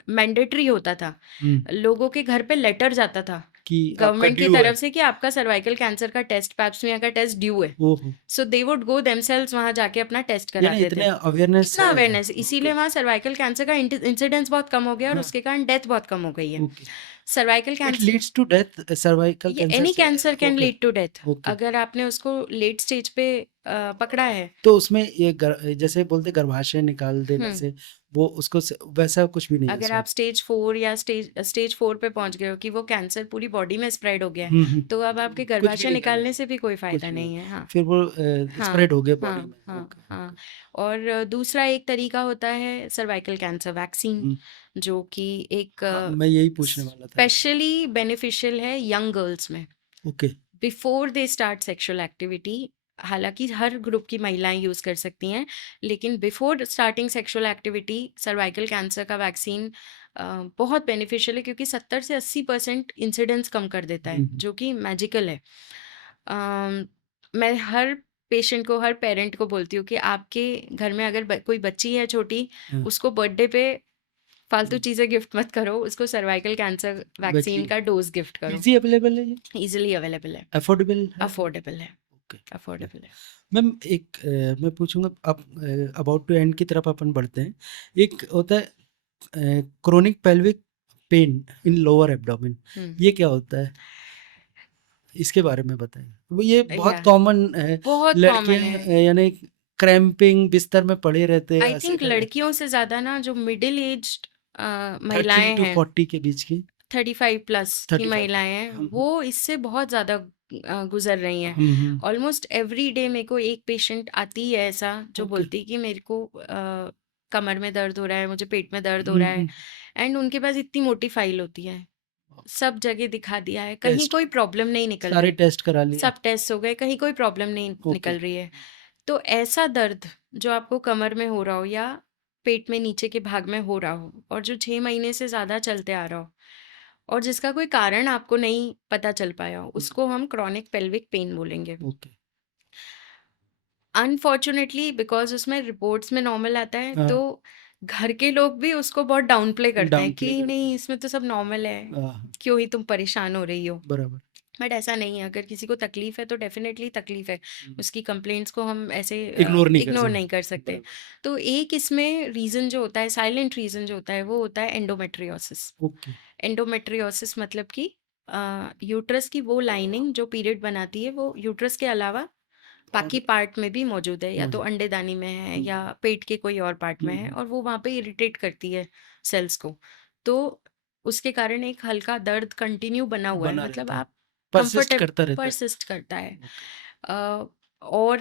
मैंडेटरी होता था, हुँ, लोगों के घर पे लेटर जाता था कि आपका गवर्नमेंट की ड्यू है। तरफ से कि आपका सर्वाइकल कैंसर का टेस्ट, पैप स्मीयर का टेस्ट ड्यू है। ओहो! सो दे वुड गो देमसेल्व्स वहाँ जाके अपना टेस्ट यानी कराते थे। इतने अवेयरनेस इतना है। अवेयरनेस, ओके, इसीलिए वहाँ सर्वाइकल कैंसर का इंसिडेंस बहुत कम हो गया और हाँ, उसके कारण डेथ बहुत कम हो गई है। Okay. Cervical it cancer, leads to death cervical ये कैंसर एनी से? Cancer can okay, lead to death okay. अगर आपने उसको लेट स्टेज पे पकड़ा है। तो उसमें ये जैसे बोलते गर्भाशय निकाल देने हम्म से वो उसको वैसा कुछ भी नहीं है अगर उसमें? आप स्टेज 4 या स्टेज 4 पे पहुंच गए हो कि वो कैंसर पूरी बॉडी में स्प्रेड हो गया है, हुँ, हुँ। तो अब आपके कुछ भी गर्भाशय नहीं करना, निकालने से भी कोई कुछ फायदा भी नहीं। नहीं है। हाँ, फिर वो हाँ, स्प्रेड हो गया बॉडी हाँ, में। हाँ, ओके, हाँ। ओके। और दूसरा एक तरीका होता है सर्वाइकल कैंसर वैक्सीन, हुँ, जो कि एक हाँ, मैं यही पूछने वाला था। स्पेशली बेनिफिशियल है यंग गर्ल्स में okay, before they start sexual activity. हालांकि हर ग्रुप की महिलाएं यूज़ कर सकती हैं, लेकिन before starting sexual activity cervical cancer का वैक्सीन बहुत बेनिफिशियल है, क्योंकि 70 से 80% इंसिडेंस कम कर देता हुँ, है, हुँ, जो कि मैजिकल है। मैं हर पेशेंट को, हर पेरेंट को बोलती हूँ कि आपके घर में अगर कोई बच्ची है छोटी, हाँ, उसको बर्थडे पे फालतू हुँ, चीज़ें गिफ्ट मत करो, उसको सर्वाइकल कैंसर वैक्सीन वैक्सीन का डोज गिफ्ट करो। ईज़ी अवेलेबल है ये? ईजिली अवेलेबल है, अफोर्डेबल है? अफोर्डेबल है, ओके, ओके। अफोर्डेबल है। मैम एक मैं पूछूँगा, अब अबाउट टू एंड की तरफ अपन बढ़ते हैं। एक होता है chronic pelvic pain in lower abdomen, hmm ये क्या होता है? इसके बारे में बताइए। वो ये बहुत या कॉमन है, बहुत लड़कियाँ कॉमन है। यानी क्रैम्पिंग बिस्तर में पड़े रहते हैं आई ऐसे थिंक कर लड़कियों से ज़्यादा ना जो मिडिल एज्ड 30 महिलाएं टू हैं, 40 के बीच की? 35 प्लस की 35 महिलाएं हैं, हुँ, हुँ। वो इससे बहुत ज़्यादा गुजर रही हैं। हुँ, हुँ। ऑलमोस्ट एवरी डे मेरे को एक पेशेंट आती है ऐसा जो ओके। बोलती है कि मेरे को कमर में दर्द हो रहा है, मुझे पेट में दर्द हो हुँ, रहा है। हुँ। एंड उनके पास इतनी मोटी फाइल होती है, सब जगह दिखा दिया है, कहीं टेस्ट कोई प्रॉब्लम नहीं निकल सारे रही। टेस्ट करा लिए। सब टेस्ट हो गए, कहीं कोई प्रॉब्लम नहीं ओके। निकल रही है। तो ऐसा दर्द जो आपको कमर में हो रहा हो या पेट में नीचे के भाग में हो रहा हो, और जो 6 महीने से ज़्यादा चलते आ रहा हो, और जिसका कोई कारण आपको नहीं पता चल पाया हो, हुँ, उसको हम क्रॉनिक पेल्विक पेन बोलेंगे। ओके। अनफॉर्चुनेटली बिकॉज उसमें रिपोर्ट्स में नॉर्मल आता है, हाँ, तो घर के लोग भी उसको बहुत डाउन प्ले करते हैं डाउनप्ले कि करते नहीं, हैं। इसमें तो सब नॉर्मल है, हाँ, क्यों ही तुम परेशान हो रही हो। बराबर। बट ऐसा नहीं है, अगर किसी को तकलीफ है तो डेफिनेटली तकलीफ है, हुँ, उसकी कंप्लेंट्स को हम ऐसे इग्नोर नहीं कर इग्नोर नहीं कर सकते। सकते। बराबर। तो एक इसमें रीज़न जो होता है, साइलेंट रीज़न जो होता है, वो होता है एंडोमेट्रियोसिस। ओके। एंडोमेट्रियोसिस मतलब कि यूट्रस की वो लाइनिंग जो पीरियड बनाती है, वो यूट्रस के अलावा और बाकी पार्ट में भी मौजूद है, या तो मौजूद अंडेदानी में है हुँ, या पेट के कोई और पार्ट हुँ, में है, हुँ। और वो वहाँ पे इरिटेट करती है सेल्स को। तो उसके कारण एक हल्का दर्द कंटिन्यू बना हुआ है, बना मतलब रहता है। आप परसिस्ट कंफर्टेब करता रहता है। परसिस्ट करता है। ओके, और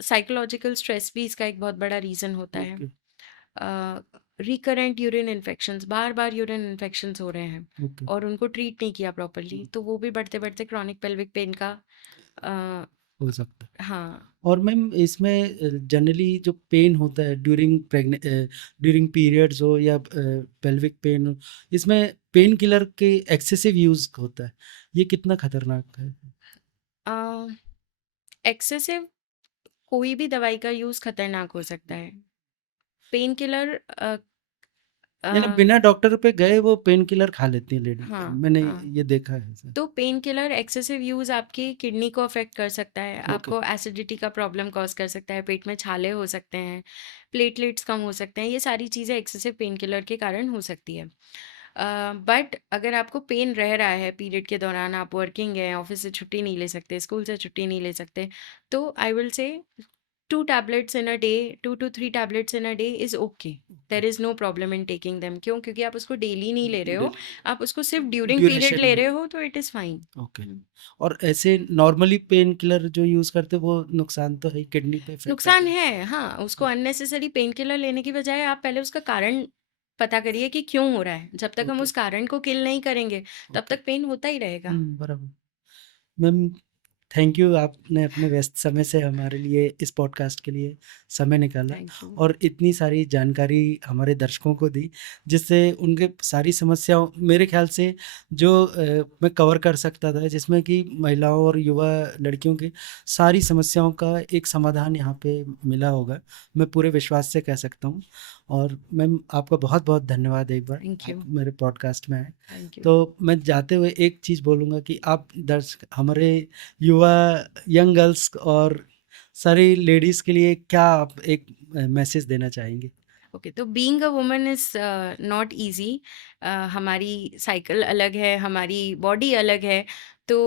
साइकोलॉजिकल स्ट्रेस भी इसका एक बहुत बड़ा रीज़न होता है। ओके, रिकरेंट यूरिन इन्फेक्शंस, बार बार यूरिन इन्फेक्शंस हो रहे हैं ओके। और उनको ट्रीट नहीं किया प्रॉपरली, हुँ, तो वो भी बढ़ते बढ़ते क्रॉनिक पेल्विक पेन का अ, हो सकता है। हाँ। और मैम इसमें जनरली जो पेन होता है ड्यूरिंग पीरियड्स हो या पेल्विक पेन हो, इसमें पेन किलर के एक्सेसिव यूज़ होता है। ये कितना खतरनाक है? एक्सेसिव कोई भी दवाई का यूज़ खतरनाक हो सकता है। पेन किलर यानी बिना डॉक्टर पे गए वो पेन किलर खा लेती हैं लेडी, हाँ, मैंने हाँ। ये देखा है सर। तो पेन किलर एक्सेसिव यूज़ आपकी किडनी को अफेक्ट कर सकता है, ओके, आपको एसिडिटी का प्रॉब्लम कॉज़ कर सकता है, पेट में छाले हो सकते हैं, प्लेटलेट्स कम हो सकते हैं, ये सारी चीज़ें एक्सेसिव पेन किलर के कारण हो सकती है। बट अगर आपको पेन रह रहा है पीरियड के दौरान, आप वर्किंग हैं, ऑफिस से छुट्टी नहीं ले सकते, स्कूल से छुट्टी नहीं ले सकते, तो I will say 2 tablets in a day, 2 to 3 tablets in a day is okay. Okay. There is no problem in taking them. क्यों? क्योंकि आप उसको डेली नहीं ले रहे हो, डेली आप उसको सिर्फ ड्यूरिंग पीरियड ड्यूरेशन ले में रहे हो, तो इट इज़ फाइन। ओके। और ऐसे नॉर्मली पेन किलर जो यूज़ करते हैं वो नुकसान तो है ही, किडनी पे इफ़ेक्ट नुकसान आता है। है, हाँ, उसको अननेसेसरी पेन किलर लेने की बजाय आप पहले उसका कारण पता करिए कि क्यों हो रहा है। जब तक हम ओके, उस कारण को किल नहीं करेंगे, तब ओके। तक पेन होता ही रहेगा। बराबर। मैम, थैंक यू, आपने अपने व्यस्त समय से हमारे लिए इस पॉडकास्ट के लिए समय निकाला थैंक यू। और इतनी सारी जानकारी हमारे दर्शकों को दी, जिससे उनके सारी समस्याओं मेरे ख्याल से जो मैं कवर कर सकता था, जिसमें कि महिलाओं और युवा लड़कियों की सारी समस्याओं का एक समाधान यहाँ पे मिला होगा, मैं पूरे विश्वास से कह सकता हूँ। और मैम, आपका बहुत बहुत धन्यवाद एक बार थैंक आप यू। मेरे पॉडकास्ट में आए। Thank you. तो मैं जाते हुए एक चीज़ बोलूँगा कि आप दर्शक हमारे युवा यंग गर्ल्स और सारी लेडीज़ के लिए क्या आप एक मैसेज देना चाहेंगे? ओके, तो being a woman is not easy. हमारी साइकिल अलग है, हमारी बॉडी अलग है। तो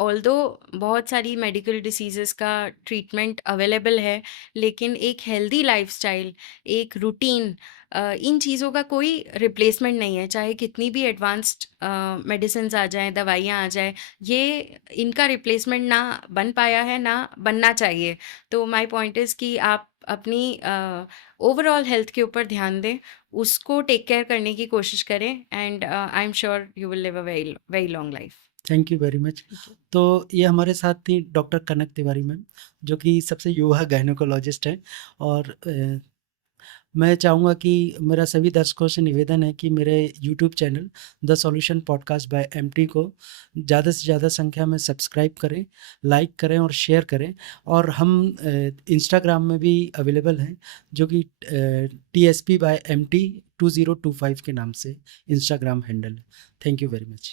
ऑल्दो बहुत सारी मेडिकल डिसीज़ेज़ का ट्रीटमेंट अवेलेबल है, लेकिन एक हेल्दी लाइफ़स्टाइल, एक रूटीन, इन चीज़ों का कोई रिप्लेसमेंट नहीं है। चाहे कितनी भी एडवांस्ड मेडिसिन्स आ जाएँ, दवाइयाँ आ जाएँ, ये इनका रिप्लेसमेंट ना बन पाया है, ना बनना चाहिए। तो माय पॉइंट इज़ कि आप अपनी ओवरऑल हेल्थ के ऊपर ध्यान दें, उसको टेक केयर करने की कोशिश करें, and I am sure you will live a very very long life. Thank you very much. Thank you. तो ये हमारे साथ थी डॉक्टर कनक तिवारी मैम, जो कि सबसे युवा गायनेकोलॉजिस्ट हैं। और मैं चाहूँगा कि मेरा सभी दर्शकों से निवेदन है कि मेरे YouTube channel the solution podcast by MT को ज़्यादा से ज़्यादा संख्या में सब्सक्राइब करें, लाइक करें और शेयर करें। और हम इंस्टाग्राम में भी अवेलेबल हैं, जो कि TSP बाय MT 2025 के नाम से इंस्टाग्राम हैंडल है। Thank you very much.